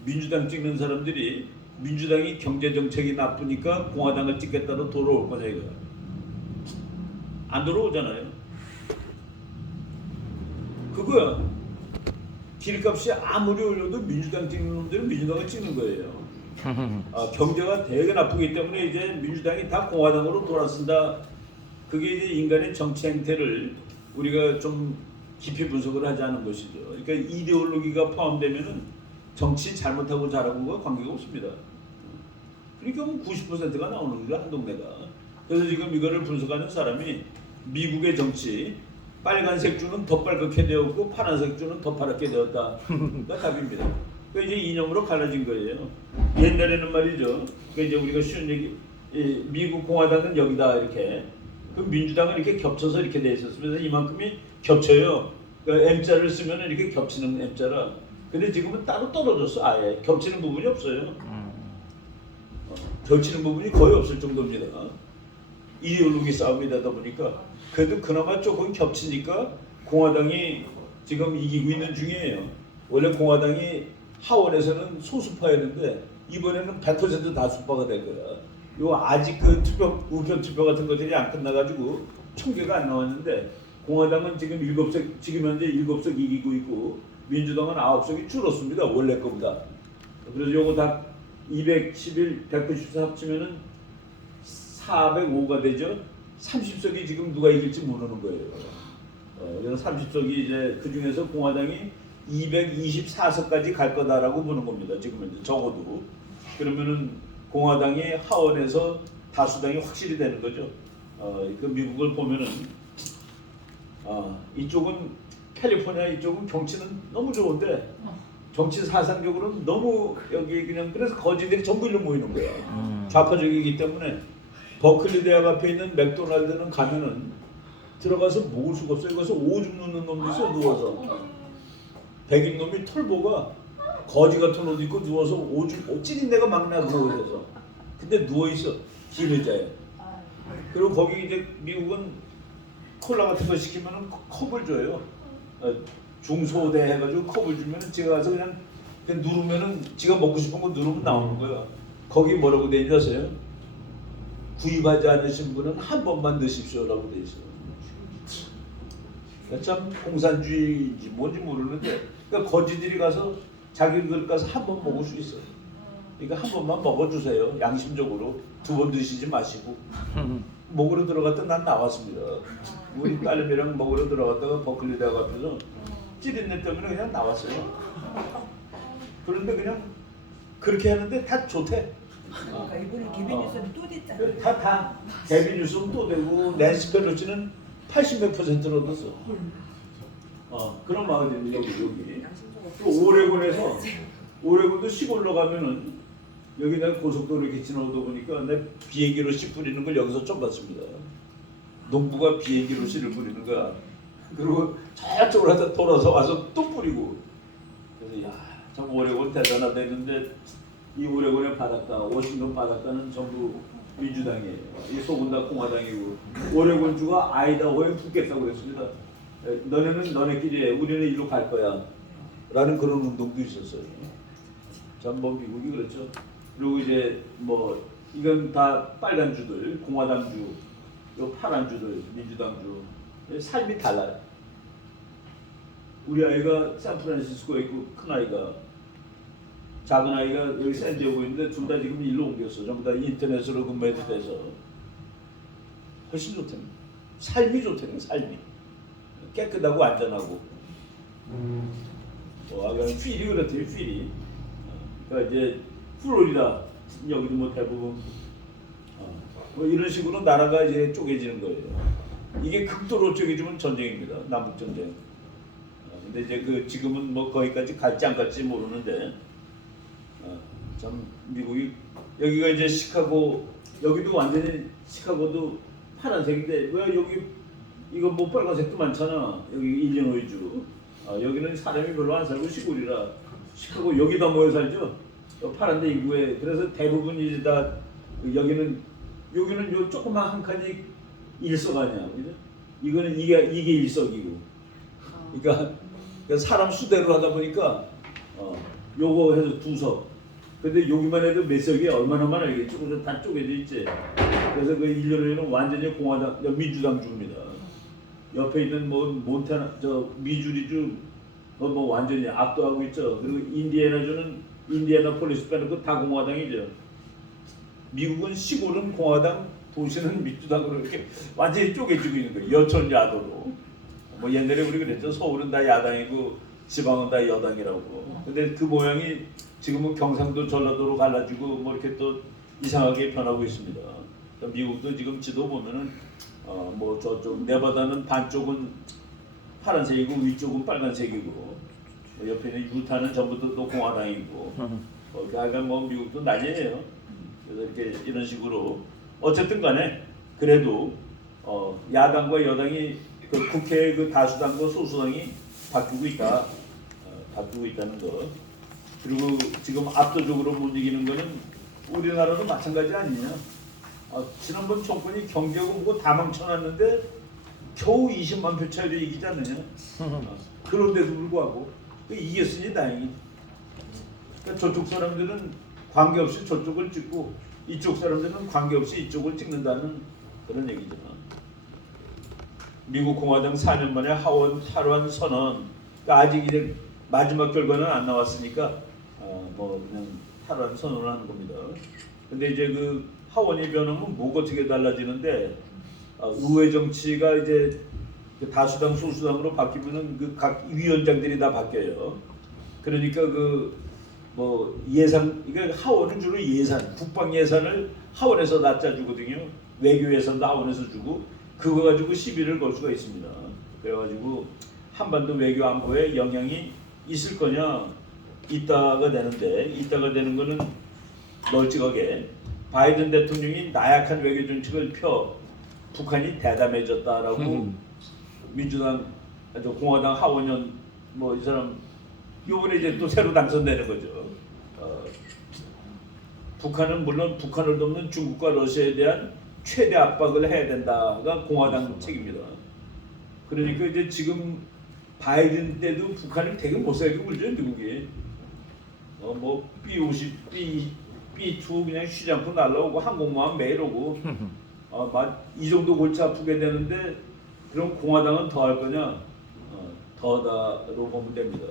민주당 찍는 사람들이 민주당이 경제 정책이 나쁘니까 공화당을 찍겠다로 돌아올 거냐 이거. 안 돌아오잖아요. 그거야. 길값이 아무리 올려도 민주당 찍는 놈들은 민주당을 찍는 거예요. 경제가 되게 나쁘기 때문에 이제 민주당이 다 공화당으로 돌아선다. 그게 이제 인간의 정치 행태를 우리가 좀 깊이 분석을 하지 않은 것이죠. 그러니까 이데올로기가 포함되면은 정치 잘못하고 잘하고가 관계가 없습니다. 그러니까 뭐 90%가 나오는 거죠, 한 동네가. 그래서 지금 이거를 분석하는 사람이 미국의 정치 빨간색 줄은 더 빨갛게 되었고 파란색 줄은 더 파랗게 되었다가 답입니다. 그 이제 이념으로 갈라진 거예요. 옛날에는 말이죠. 그 이제 우리가 쉬운 얘기, 미국 공화당은 여기다 이렇게, 그 민주당은 이렇게 겹쳐서 이렇게 돼 있었으면서 이만큼이 겹쳐요. 그러니까 M자를 쓰면 이렇게 겹치는 M자라. 근데 지금은 따로 떨어졌어. 아예 겹치는 부분이 없어요. 겹치는 부분이 거의 없을 정도입니다. 이데올로기 싸움이 되다 보니까 그래도 그나마 조금 겹치니까 공화당이 지금 이기고 있는 중이에요. 원래 공화당이 하원에서는 소수파였는데 이번에는 100% 다수파가 될 거야. 요 아직 그 우편 투표 같은 것들이 안 끝나가지고 총계가 안 나왔는데 공화당은 지금 7석, 지금 현재 7석 이기고 있고 민주당은 9석이 줄었습니다. 원래 거보다. 그래서 요거 다 211, 194 합치면은 405가 되죠. 30석이 지금 누가 이길지 모르는 거예요. 그래서 30석이 이제 그 중에서 공화당이 224석까지 갈 거다라고 보는 겁니다. 지금 이제 적어도. 그러면은 공화당이 하원에서 다수당이 확실히 되는 거죠. 그 미국을 보면은 이쪽은 캘리포니아 이쪽은 정치는 너무 좋은데 정치 사상적으로는 너무 여기 그냥 그래서 거지들이 전부 일로 모이는 거야. 좌파적이기 때문에 버클리 대학 앞에 있는 맥도날드는 가면은 들어가서 먹을 수가 없어요. 여기서 오줌 누는 놈도 있어 누워서. 백인 놈이 털보가 거지 같은 옷 입고 누워서 오줌 찌린내가 막 나 누워서. 근데 누워 있어 기회자에. 그리고 거기 이제 미국은 콜라 같은 거 시키면은 컵을 줘요. 중소대 해가지고 컵을 주면은 제가 가서 그냥 누르면은 지가 먹고 싶은 거 누르면 나오는 거야. 거기 뭐라고 돼 있는지 아세요? 구입하지 않으신 분은 한 번만 드십시오라고 돼 있어요. 그러니까 참 공산주의인지 뭔지 모르는데 그러니까 거지들이 가서 자기 그릇 가서 한 번 먹을 수 있어요. 그러니까 한 번만 먹어주세요. 양심적으로 2번 드시지 마시고. 먹으러 들어갔다 난 나왔습니다. 우리 딸내미랑 먹으러 들어갔다가 버클리 대학 앞에서 찌린내 때문에 그냥 나왔어요. 그런데 그냥 그렇게 하는데 다 좋대. 그러니까 이번에 개빈뉴스는 또 됐잖아. 다 개빈뉴스는 또 되고 낸시 펠로시는 80몇 %를 얻었어. 그런 마을이 여기. 또 오레곤도 시골로 가면은 여기 내가 고속도로 이렇게 지나오다 보니까 내 비행기로 씨 뿌리는 걸 여기서 좀 봤습니다. 농부가 비행기로 씨를 뿌리는 거야. 그리고 저쪽으로 하다 돌아서 와서 또 뿌리고. 그래서 참 오레곤 대단하다 했는데 이 오레곤의 바닷가, 워싱턴 바닷가는 전부 민주당이에요. 이 속은 다 공화당이고 오레곤주가 아이다호에 붙겠다고 그랬습니다. 너네는 너네끼리 해. 우리는 이리로 갈 거야. 라는 그런 운동도 있었어요. 전 뭐 미국이 그렇죠. 그리고 이제 뭐 이건 다 빨간 주들, 공화당주, 요 파란 주들, 민주당주. 삶이 달라요. 우리 아이가 샌프란시스코에 있고 큰 아이가 작은 아이가 여기 샌디에고에 있는데 둘 다 지금 일로 옮겼어. 전부 다 인터넷으로 근무해도 돼서 훨씬 좋다는 삶이 좋다는 삶이 깨끗하고 안전하고. 그냥 필이 그렇대요. 필이. 그러니까 이제 플로리다 여기도 뭐 대부분 뭐 이런 식으로 나라가 이제 쪼개지는 거예요. 이게 극도로 쪼개지면 전쟁입니다. 남북 전쟁. 근데 이제 그 지금은 뭐 거기까지 갈지 안 갈지 모르는데 참 미국이 여기가 이제 시카고 여기도 완전히 시카고도 파란색인데 왜 여기 이거 뭐 빨간색도 많잖아. 여기 일리노이주. 여기는 사람이 별로 안 살고 시골이라 시카고 여기다 모여 살죠. 파란데 인구에 그래서 대부분 이제 다 여기는 요 조그만 한 칸이 일석 아니야, 그죠? 이거는 이게 일석이고. 그러니까 사람 수대로 하다 보니까 요거 해서 두 석. 근데 여기만 해도 몇 석이 얼마나 많아 이게 조금 다 쪼개져 있지. 그래서 그 일리노이는 완전히 공화당, 민주당 주입니다. 옆에 있는 뭐 몬타나, 저 미주리주 뭐 완전히 압도하고 있죠. 그리고 인디애나주는 인디애나폴리스 빼놓고 다 공화당이죠. 미국은 시골은 공화당, 도시는 민주당으로 이렇게 완전히 쪼개지고 있는 거예요. 여천야도로. 뭐 옛날에 우리 그랬죠. 서울은 다 야당이고 지방은 다 여당이라고. 근데 그 모양이 지금은 경상도 전라도로 갈라지고 뭐 이렇게 또 이상하게 변하고 있습니다. 미국도 지금 지도 보면은 뭐 저쪽 네바다는 반쪽은 파란색이고 위쪽은 빨간색이고 옆에 있는 유타는 전부 또 공화당이고 하여간 뭐 미국도 난리예요. 그래서 이렇게 이런 식으로 어쨌든 간에 그래도 야당과 여당이 그 국회의 그 다수당과 소수당이 바뀌고 있다. 바뀌고 있다는 거. 그리고 지금 압도적으로 못 이기는 거는 우리나라도 마찬가지 아니냐. 지난번 정권이 경제고 뭐고 다 망쳐놨는데 겨우 20만 표 차이로 이기지 않느냐. 그런데도 불구하고 이겼으니 다행이지. 그러니까 저쪽 사람들은 관계없이 저쪽을 찍고 이쪽 사람들은 관계없이 이쪽을 찍는다는 그런 얘기잖아. 미국 공화당 4년 만에 하원 선언. 그러니까 아직 이제 마지막 결과는 안 나왔으니까 뭐 그냥 탈환 선언을 하는 겁니다. 근데 이제 그 하원이 변하면 뭐가 어떻게 달라지는데 의회 정치가 이제 다수당 소수당으로 바뀌면은 그 각 위원장들이 다 바뀌어요. 그러니까 그 뭐 예산 이게 하원은 주로 예산 국방 예산을 하원에서 납짜 주거든요. 외교 예산도 하원에서 주고 그거 가지고 시비를 걸 수가 있습니다. 그래가지고 한반도 외교 안보에 영향이 있을 거냐 있다가 되는데 있다가 되는 거는 널찍하게 바이든 대통령이 나약한 외교 정책을 펴 북한이 대담해졌다라고 민주당 공화당 하원연 뭐 이 사람 요번에 이제 또 새로 당선되는 거죠. 북한은 물론 북한을 돕는 중국과 러시아에 대한 최대 압박을 해야 된다가 공화당 책입니다. 그러니까 이제 지금 바이든 때도 북한을 되게 못살게 굴죠 미국이. 뭐 B-50, B-2 그냥 쉬지 않고 날라오고 항공모함 매일 오고 이 정도 골치 아프게 되는데 그럼 공화당은 더 할 거냐? 더다로 보면 됩니다.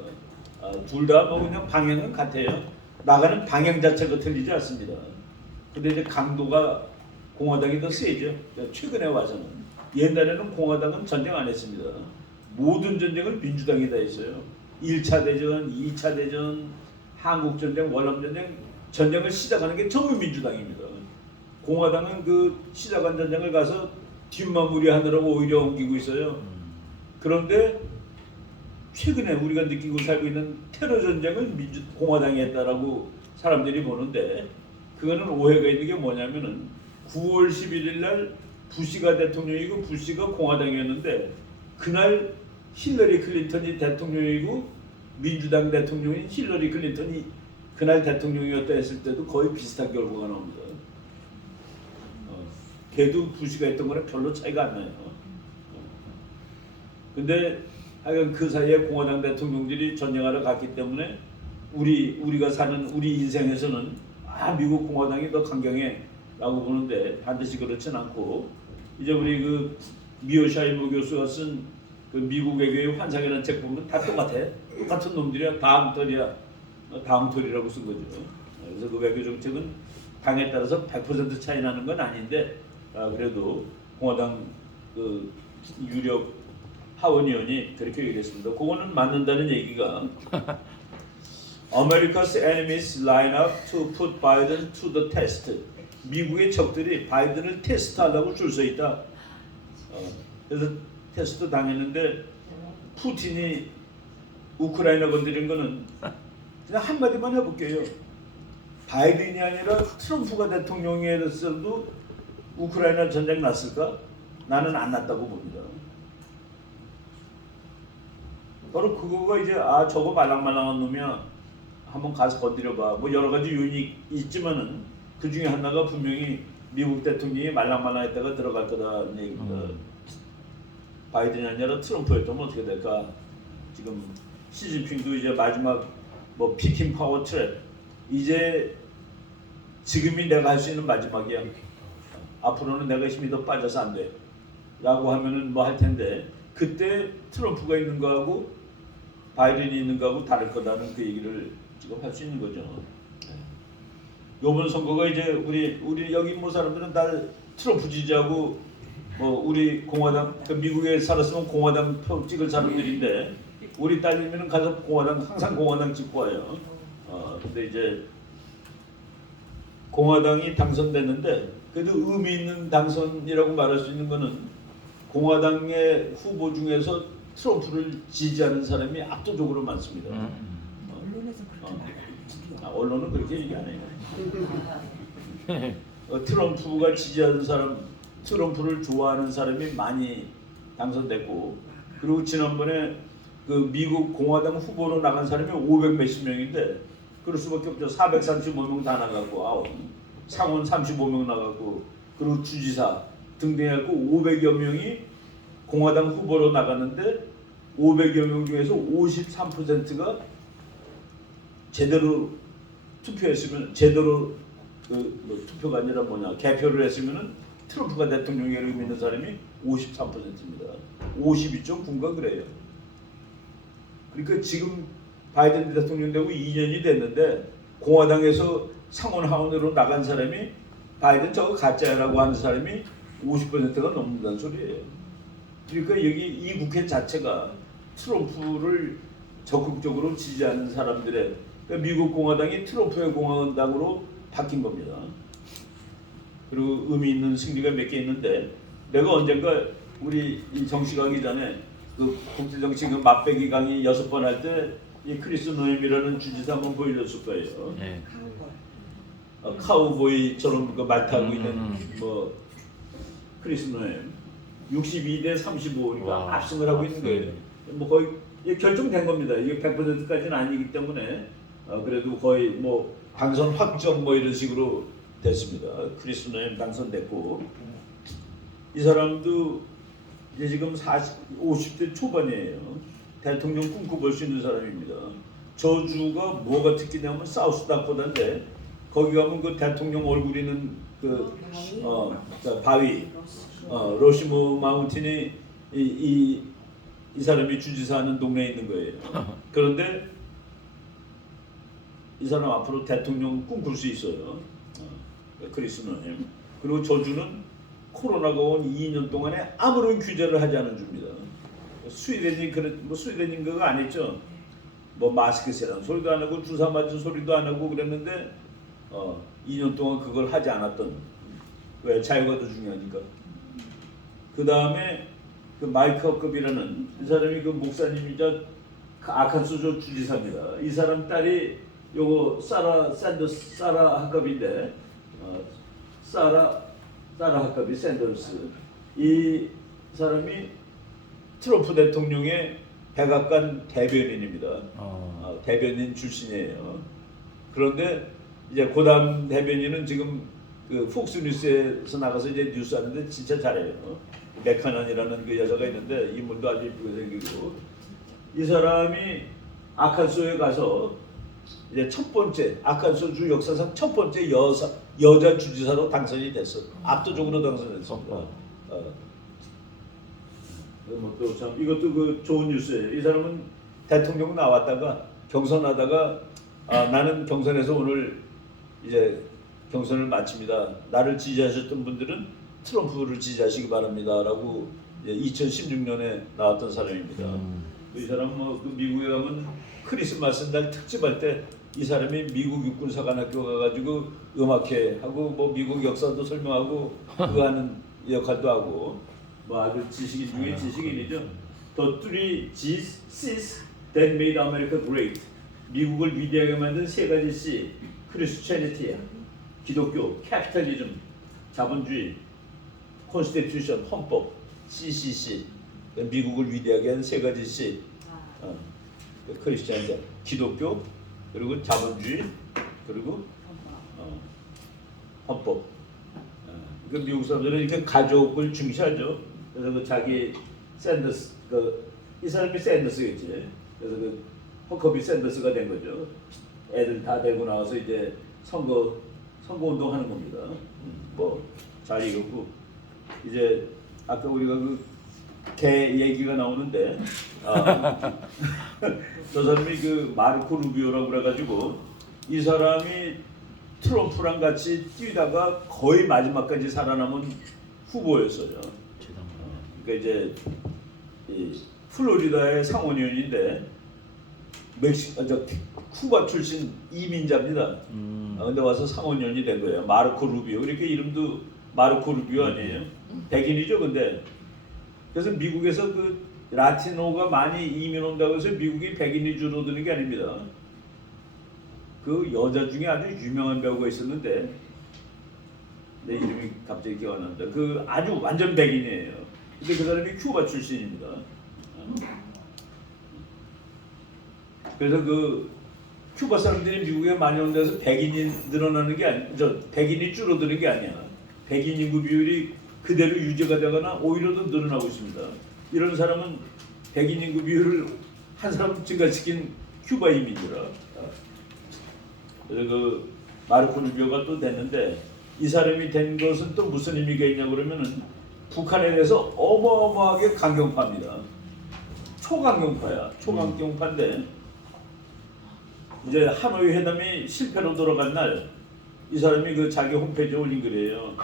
둘 다 뭐 그냥 방향은 같아요. 나가는 방향 자체가 틀리지 않습니다. 근데 이제 강도가 공화당이 더 세죠. 최근에 와서는. 옛날에는 공화당은 전쟁 안 했습니다. 모든 전쟁을 민주당이 다 했어요. 1차 대전, 2차 대전, 한국전쟁, 월남전쟁 전쟁을 시작하는 게 전부 민주당입니다. 공화당은 그 시작한 전쟁을 가서 뒷마무리하느라고 오히려 옮기고 있어요. 그런데 최근에 우리가 느끼고 살고 있는 테러 전쟁을 공화당이 했다라고 사람들이 보는데 그거는 오해가 있는 게 뭐냐면은 9월 11일 날 부시가 대통령이고 부시가 공화당이었는데 그날 힐러리 클린턴이 대통령이고 민주당 대통령인 힐러리 클린턴이 그날 대통령이었다 했을 때도 거의 비슷한 결과가 나옵니다. 걔도 부시가 했던 거랑 별로 차이가 안 나요. 근데 하여간 그 사이에 공화당 대통령들이 전쟁하러 갔기 때문에 우리가 사는 우리 인생에서는 미국 공화당이 더 강경해라고 보는데 반드시 그렇진 않고 이제 우리 그 미오샤이모 교수가 쓴 그 미국 외교의 환상이라는 책 보면 다 똑같아. 똑같은 놈들이야. 다음털이라고 쓴 거죠. 그래서 그 외교 정책은 당에 따라서 100% 차이 나는 건 아닌데 그래도 공화당 그 유력 하원의원이 그렇게 얘기했습니다. 그거는 맞는다는 얘기가 America's enemies line up to put Biden to the test. 미국의 적들이 바이든을 테스트하려고 줄 서 있다. 그래서 테스트 당했는데 푸틴이 우크라이나 건드린 거는 그냥 한마디만 해볼게요. 바이든이 아니라 트럼프가 대통령이 했어도 우크라이나 전쟁 났을까? 나는 안 났다고 봅니다. 바로 그거가 이제 저거 말랑말랑한 놈이야. 한번 가서 건드려봐. 뭐 여러 가지 요인이 있지만은 그 중에 하나가 분명히 미국 대통령이 말랑말랑했다가 들어갈 거다는 얘기입니다. 바이든이 아니라 트럼프였다면 어떻게 될까? 지금 시진핑도 이제 마지막 뭐 피킹 파워 트랩 이제 지금이 내가 할 수 있는 마지막이야. 앞으로는 내가 힘이 더 빠져서 안 돼. 라고 하면은 뭐 할 텐데 그때 트럼프가 있는 거하고 바이든이 있는 거하고 다를 거다는 그 얘기를 지금 할 수 있는 거죠. 이번 선거가 이제 우리 여기 뭐 사람들은 다 트럼프 지지하고 뭐 우리 공화당 미국에 살았으면 공화당 표 찍을 사람들인데 우리 딸내미는 가서 공화당 항상 공화당 찍고 와요. 근데 이제 공화당이 당선됐는데 그래도 의미 있는 당선이라고 말할 수 있는 거는 공화당의 후보 중에서 트럼프를 지지하는 사람이 압도적으로 많습니다. 언론에서 그렇게 말하는 언론은 그렇게 얘기 안 해요. 트럼프가 지지하는 사람, 트럼프를 좋아하는 사람이 많이 당선됐고 그리고 지난번에 그 미국 공화당 후보로 나간 사람이 500 몇십 명인데 그럴 수밖에 없죠. 435명 다 나가고 상원 35명 나가고 그리고 주지사 등등 해갖고 500여 명이 공화당 후보로 나갔는데 500여 명 중에서 53%가 제대로 투표했으면 제대로 뭐 투표가 아니라 개표를 했으면은 트럼프가 대통령이 의미 있는 사람이 53%입니다. 52.9인가 그래요. 그러니까 지금 바이든 대통령 되고 2년이 됐는데 공화당에서 상원 하원으로 나간 사람이 바이든 저거 가짜라고 하는 사람이 50%가 넘는다는 소리예요. 그러니까 여기 이 국회 자체가 트럼프를 적극적으로 지지하는 사람들의 그러니까 미국 공화당이 트럼프의 공화당으로 바뀐 겁니다. 그리고 의미 있는 승리가 몇 개 있는데 내가 언젠가 우리 이 정치 강의 전에 그 국제 정치 그 맛배기 강의 6번 할 때 이 크리스 노엠이라는 주지사 한번 보여줬을 거예요. 네. 카우보이처럼 그 말 타고 있는 뭐 크리스 노엠 62대 35니까 와. 압승을 하고 있는 거예요. 뭐 거의 이게 결정된 겁니다. 이게 100%까지는 아니기 때문에 그래도 거의 뭐 당선 확정 뭐 이런 식으로 됐습니다. 크리스 노엠 당선됐고 이 사람도 이제 지금 50대 초반이에요. 대통령 꿈꿔볼 수 있는 사람입니다. 저주가 뭐가 특기냐면 사우스다코다인데 거기 가면 그 대통령 얼굴 있는 그 바위 로시모 마운틴이 이 사람이 주지사하는 동네에 있는 거예요. 그런데 이 사람 앞으로 대통령 꿈꿀 수 있어요. 크리스노님. 그리고 저주는 코로나가 온 2년 동안에 아무런 규제를 하지 않은 줍니다. 스웨덴이 뭐 스웨덴인 거가 아니죠. 뭐 마스크 쓰라는 소리도 안 하고 주사 맞은 소리도 안 하고 그랬는데 2년 동안 그걸 하지 않았던 왜 자유가 더 중요하니까. 그 다음에 그 마이크 허급이라는 이 사람이 그 목사님이자 아칸소주 주지사입니다. 이 사람 딸이 요거 사라 학급인데 사라 학급이 샌더스 이 사람이 트럼프 대통령의 백악관 대변인입니다. 대변인 출신이에요. 그런데 이제 고담 대변인은 지금 그 폭스뉴스에서 나가서 이제 뉴스 하는데 진짜 잘해요. 맥카넌이라는 그 여자가 있는데 인물도 아주 예쁘게 생기고 이 사람이 아칸소에 가서 이제 첫 번째 아칸소주 역사상 첫 번째 여자 주지사로 당선이 됐어. 압도적으로 당선됐습니다. 또 참 이것도 그 좋은 뉴스예요. 이 사람은 대통령 나왔다가 경선하다가 나는 경선에서 오늘 이제 경선을 마칩니다. 나를 지지하셨던 분들은 트럼프를 지지하시기 바랍니다라고 2016년에 나왔던 사람입니다. 이 사람 뭐 그 미국에 가면 크리스마스 날 특집할 때 이 사람이 미국 육군사관학교 가가지고 음악회 하고 뭐 미국 역사도 설명하고 그거 하는 역할도 하고 뭐 아주 지식인 중에 지식인이죠. The three C's that made America great. 미국을 위대하게 만든 세 가지 C. 크리스천리티, 기독교, 캐피탈리즘, 자본주의, 콘스티튜션, 헌법, CCC. 미국을 위대하게 한 세 가지 C. 크리스천리티, 기독교, 그리고 자본주의, 그리고 헌법. 그 미국 사람들은 이렇게 가족을 중시하죠. 그래서 그 자기 샌더스, 이 사람이 샌더스겠지. 그래서 그 허커비 샌더스가 된 거죠. 애들 다 데리고 나와서 이제 선거 운동하는 겁니다. 뭐 잘 이겼고 이제 아까 우리가 그 개 얘기가 나오는데 저 사람이 그 마르코 루비오라고 그래가지고 이 사람이 트럼프랑 같이 뛰다가 거의 마지막까지 살아남은 후보였어요. 그러니까 이제 이 플로리다의 상원의원인데 쿠바 출신 이민자입니다. 근데 와서 상원의원이 된 거예요. 마르코 루비오. 이렇게 이름도 마르코 루비오 아니에요? 백인이죠, 근데. 그래서 미국에서 그 라티노가 많이 이민 온다고 해서 미국이 백인이 줄어드는 게 아닙니다. 그 여자 중에 아주 유명한 배우가 있었는데 내 이름이 갑자기 기억 안 난다. 그 아주 완전 백인이에요. 근데 그 사람이 쿠바 출신입니다. 그래서 그 쿠바 사람들이 미국에 많이 온 데서 백인이 늘어나는 게 백인이 줄어드는 게 아니야. 백인 인구 비율이 그대로 유지가 되거나 오히려 더 늘어나고 있습니다. 이런 사람은 백인 인구 비율을 한 사람 증가시킨 쿠바 이민이라. 그래서 그 마르코 루비오가 또 됐는데 이 사람이 된 것은 또 무슨 의미가 있냐 그러면은 북한에 대해서 어마어마하게 강경파입니다. 초강경파야. 초강경파인데 이제 하노이 회담이 실패로 돌아간 날 이 사람이 그 자기 홈페이지에 올린 글이에요.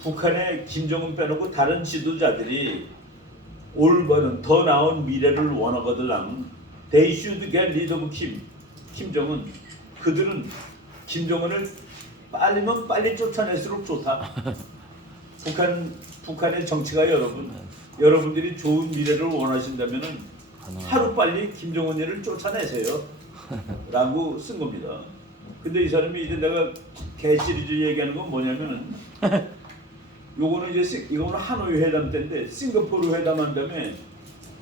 북한의 김정은 빼놓고 다른 지도자들이 올바른 더 나은 미래를 원하거들랑 They should get rid of 김정은. 그들은 김정은을 빨리면 빨리 쫓아낼수록 좋다. 북한의 정치가 여러분들이 좋은 미래를 원하신다면은 하루 빨리 김정은이를 쫓아내세요. 라고 쓴 겁니다. 근데 이 사람이 이제 내가 개 시리즈 얘기하는 건 뭐냐면은 요거는 이제 이거는 하노이 회담 때인데 싱가포르 회담한 다음에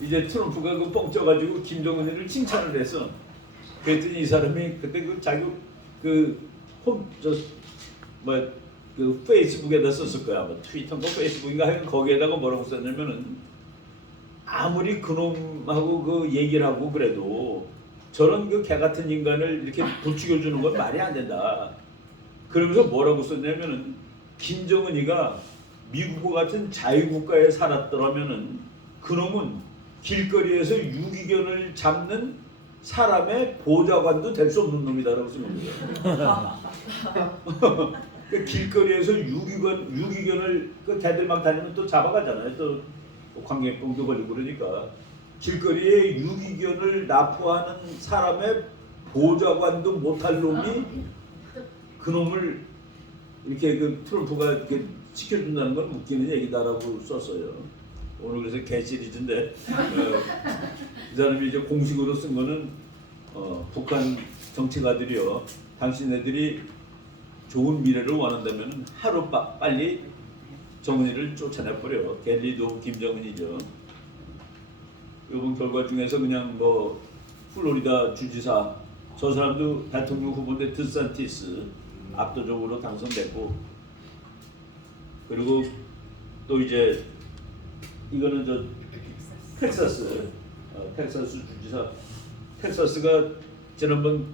이제 트럼프가 그 뻥쪄가지고 김정은이를 칭찬을 해서 그랬더니 이 사람이 그때 그 자기 그 페이스북에다 썼을 거야. 뭐 트위터인가 페이스북인가 하여간 거기에다가 뭐라고 썼냐면은 아무리 그놈하고 그 얘기를 하고 그래도 저런 그 개 같은 인간을 이렇게 부추겨주는 건 말이 안 된다. 그러면서 뭐라고 썼냐면은 김정은이가 미국과 같은 자유국가에 살았더라면은 그놈은 길거리에서 유기견을 잡는 사람의 보좌관도 될 수 없는 놈이다라고 쓴 겁니다. 그 길거리에서 유기견을 그 개들 막 다니면 또 잡아가잖아요. 또 광견병도 걸리고 그러니까 길거리에 유기견을 납포하는 사람의 보좌관도 못할 놈이 그 놈을 이렇게 그 트럼프가 이렇게 지켜준다는 건 웃기는 얘기다라고 썼어요. 오늘 그래서 개 시리즈인데 이 사람이 이제 공식으로 쓴 거는 북한 정치가들이요, 당신네들이 좋은 미래를 원한다면 하루 빨리 정은이를 쫓아내버려. 갤리도 김정은이죠. 이번 결과 중에서 그냥 뭐 플로리다 주지사 저 사람도 대통령 후보인데 드산티스 압도적으로 당선됐고, 그리고 또 이제 이거는 저 텍사스 주지사, 텍사스가 지난번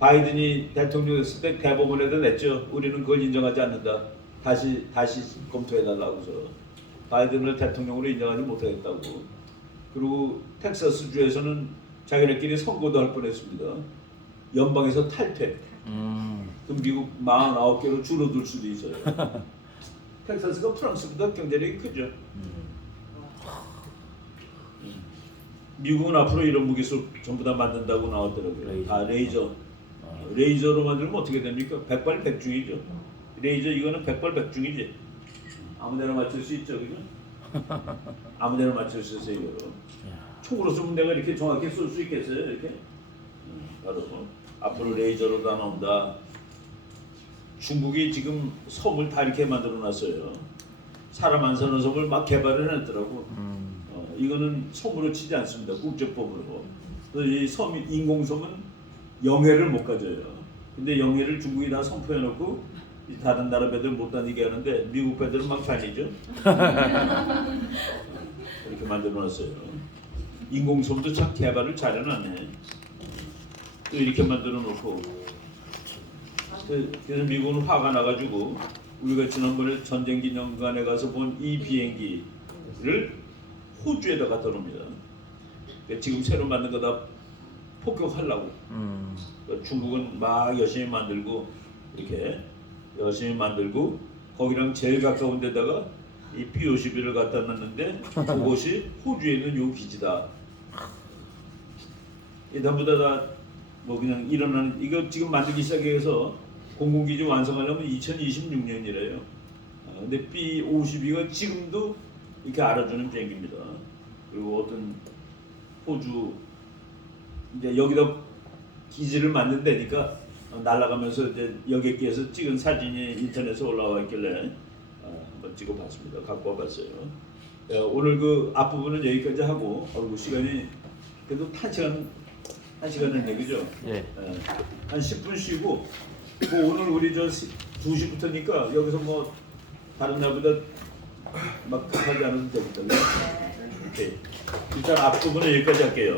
바이든이 대통령이었을 때 대법원에다 냈죠. 우리는 그걸 인정하지 않는다. 다시 검토해달라고 해서 바이든을 대통령으로 인정하지 못하겠다고. 그리고 텍사스 주에서는 자기네끼리 선거도 할 뻔했습니다. 연방에서 탈퇴. 그럼 미국 49개로 줄어들 수도 있어요. 텍사스가 프랑스보다 경제력이 크죠. 미국은 앞으로 이런 무기수 전부 다 만든다고 나왔더라고요. 다 레이저 레이저로 만들면 어떻게 됩니까? 백발백중이죠. 레이저 이거는 백발백중이지. 아무데나 맞출 수 있죠, 그죠? 아무데나 맞출 수 있어요, 이거. 총으로 쏘면 내가 이렇게 정확히 쏠 수 있겠어요, 이렇게? 바로 앞으로 레이저로 다 나온다. 중국이 지금 섬을 다 이렇게 만들어놨어요. 사람 안 사는 섬을 막 개발을 해놨더라고. 이거는 섬으로 치지 않습니다. 국제법으로. 이 섬 인공섬은 영해를 못 가져요. 근데 영해를 중국이 다 선포해놓고 다른 나라 배들 못 다니게 하는데 미국 배들은 막 다니죠. 이렇게 만들어놨어요. 인공섬도 참 개발을 잘해놨네. 또 이렇게 만들어놓고. 그래서 미국은 화가 나가지고 우리가 지난번에 전쟁기념관에 가서 본 이 비행기를 호주에다 갖다 놓습니다. 지금 새로 만든 거 다 폭격하려고. 중국은 막 열심히 만들고 이렇게 열심히 만들고 거기랑 제일 가까운 데다가 이 B-51을 갖다 놨는데 그곳이 호주에 있는 요 기지다. 이 전부 다 뭐 그냥 일어나는 이거 지금 만들기 시작해서 공군기지 완성하려면 2026년이래요. 근데 B-52가 지금도 이렇게 알아주는 비행기입니다. 그리고 어떤 호주 이제 여기다 기지를 만든다니까 날아가면서 이제 여객기에서 찍은 사진이 인터넷에 올라와 있길래 한번 찍어봤습니다. 갖고 와봤어요. 오늘 그 앞부분은 여기까지 하고 시간이 그래도 1시간은 얘기죠. 예. 한 10분 쉬고 뭐 오늘 우리 저 2시부터니까 여기서 뭐 다른 날보다 막 급하지 않아도 되겠다. 오케이. 일단 앞부분은 여기까지 할게요.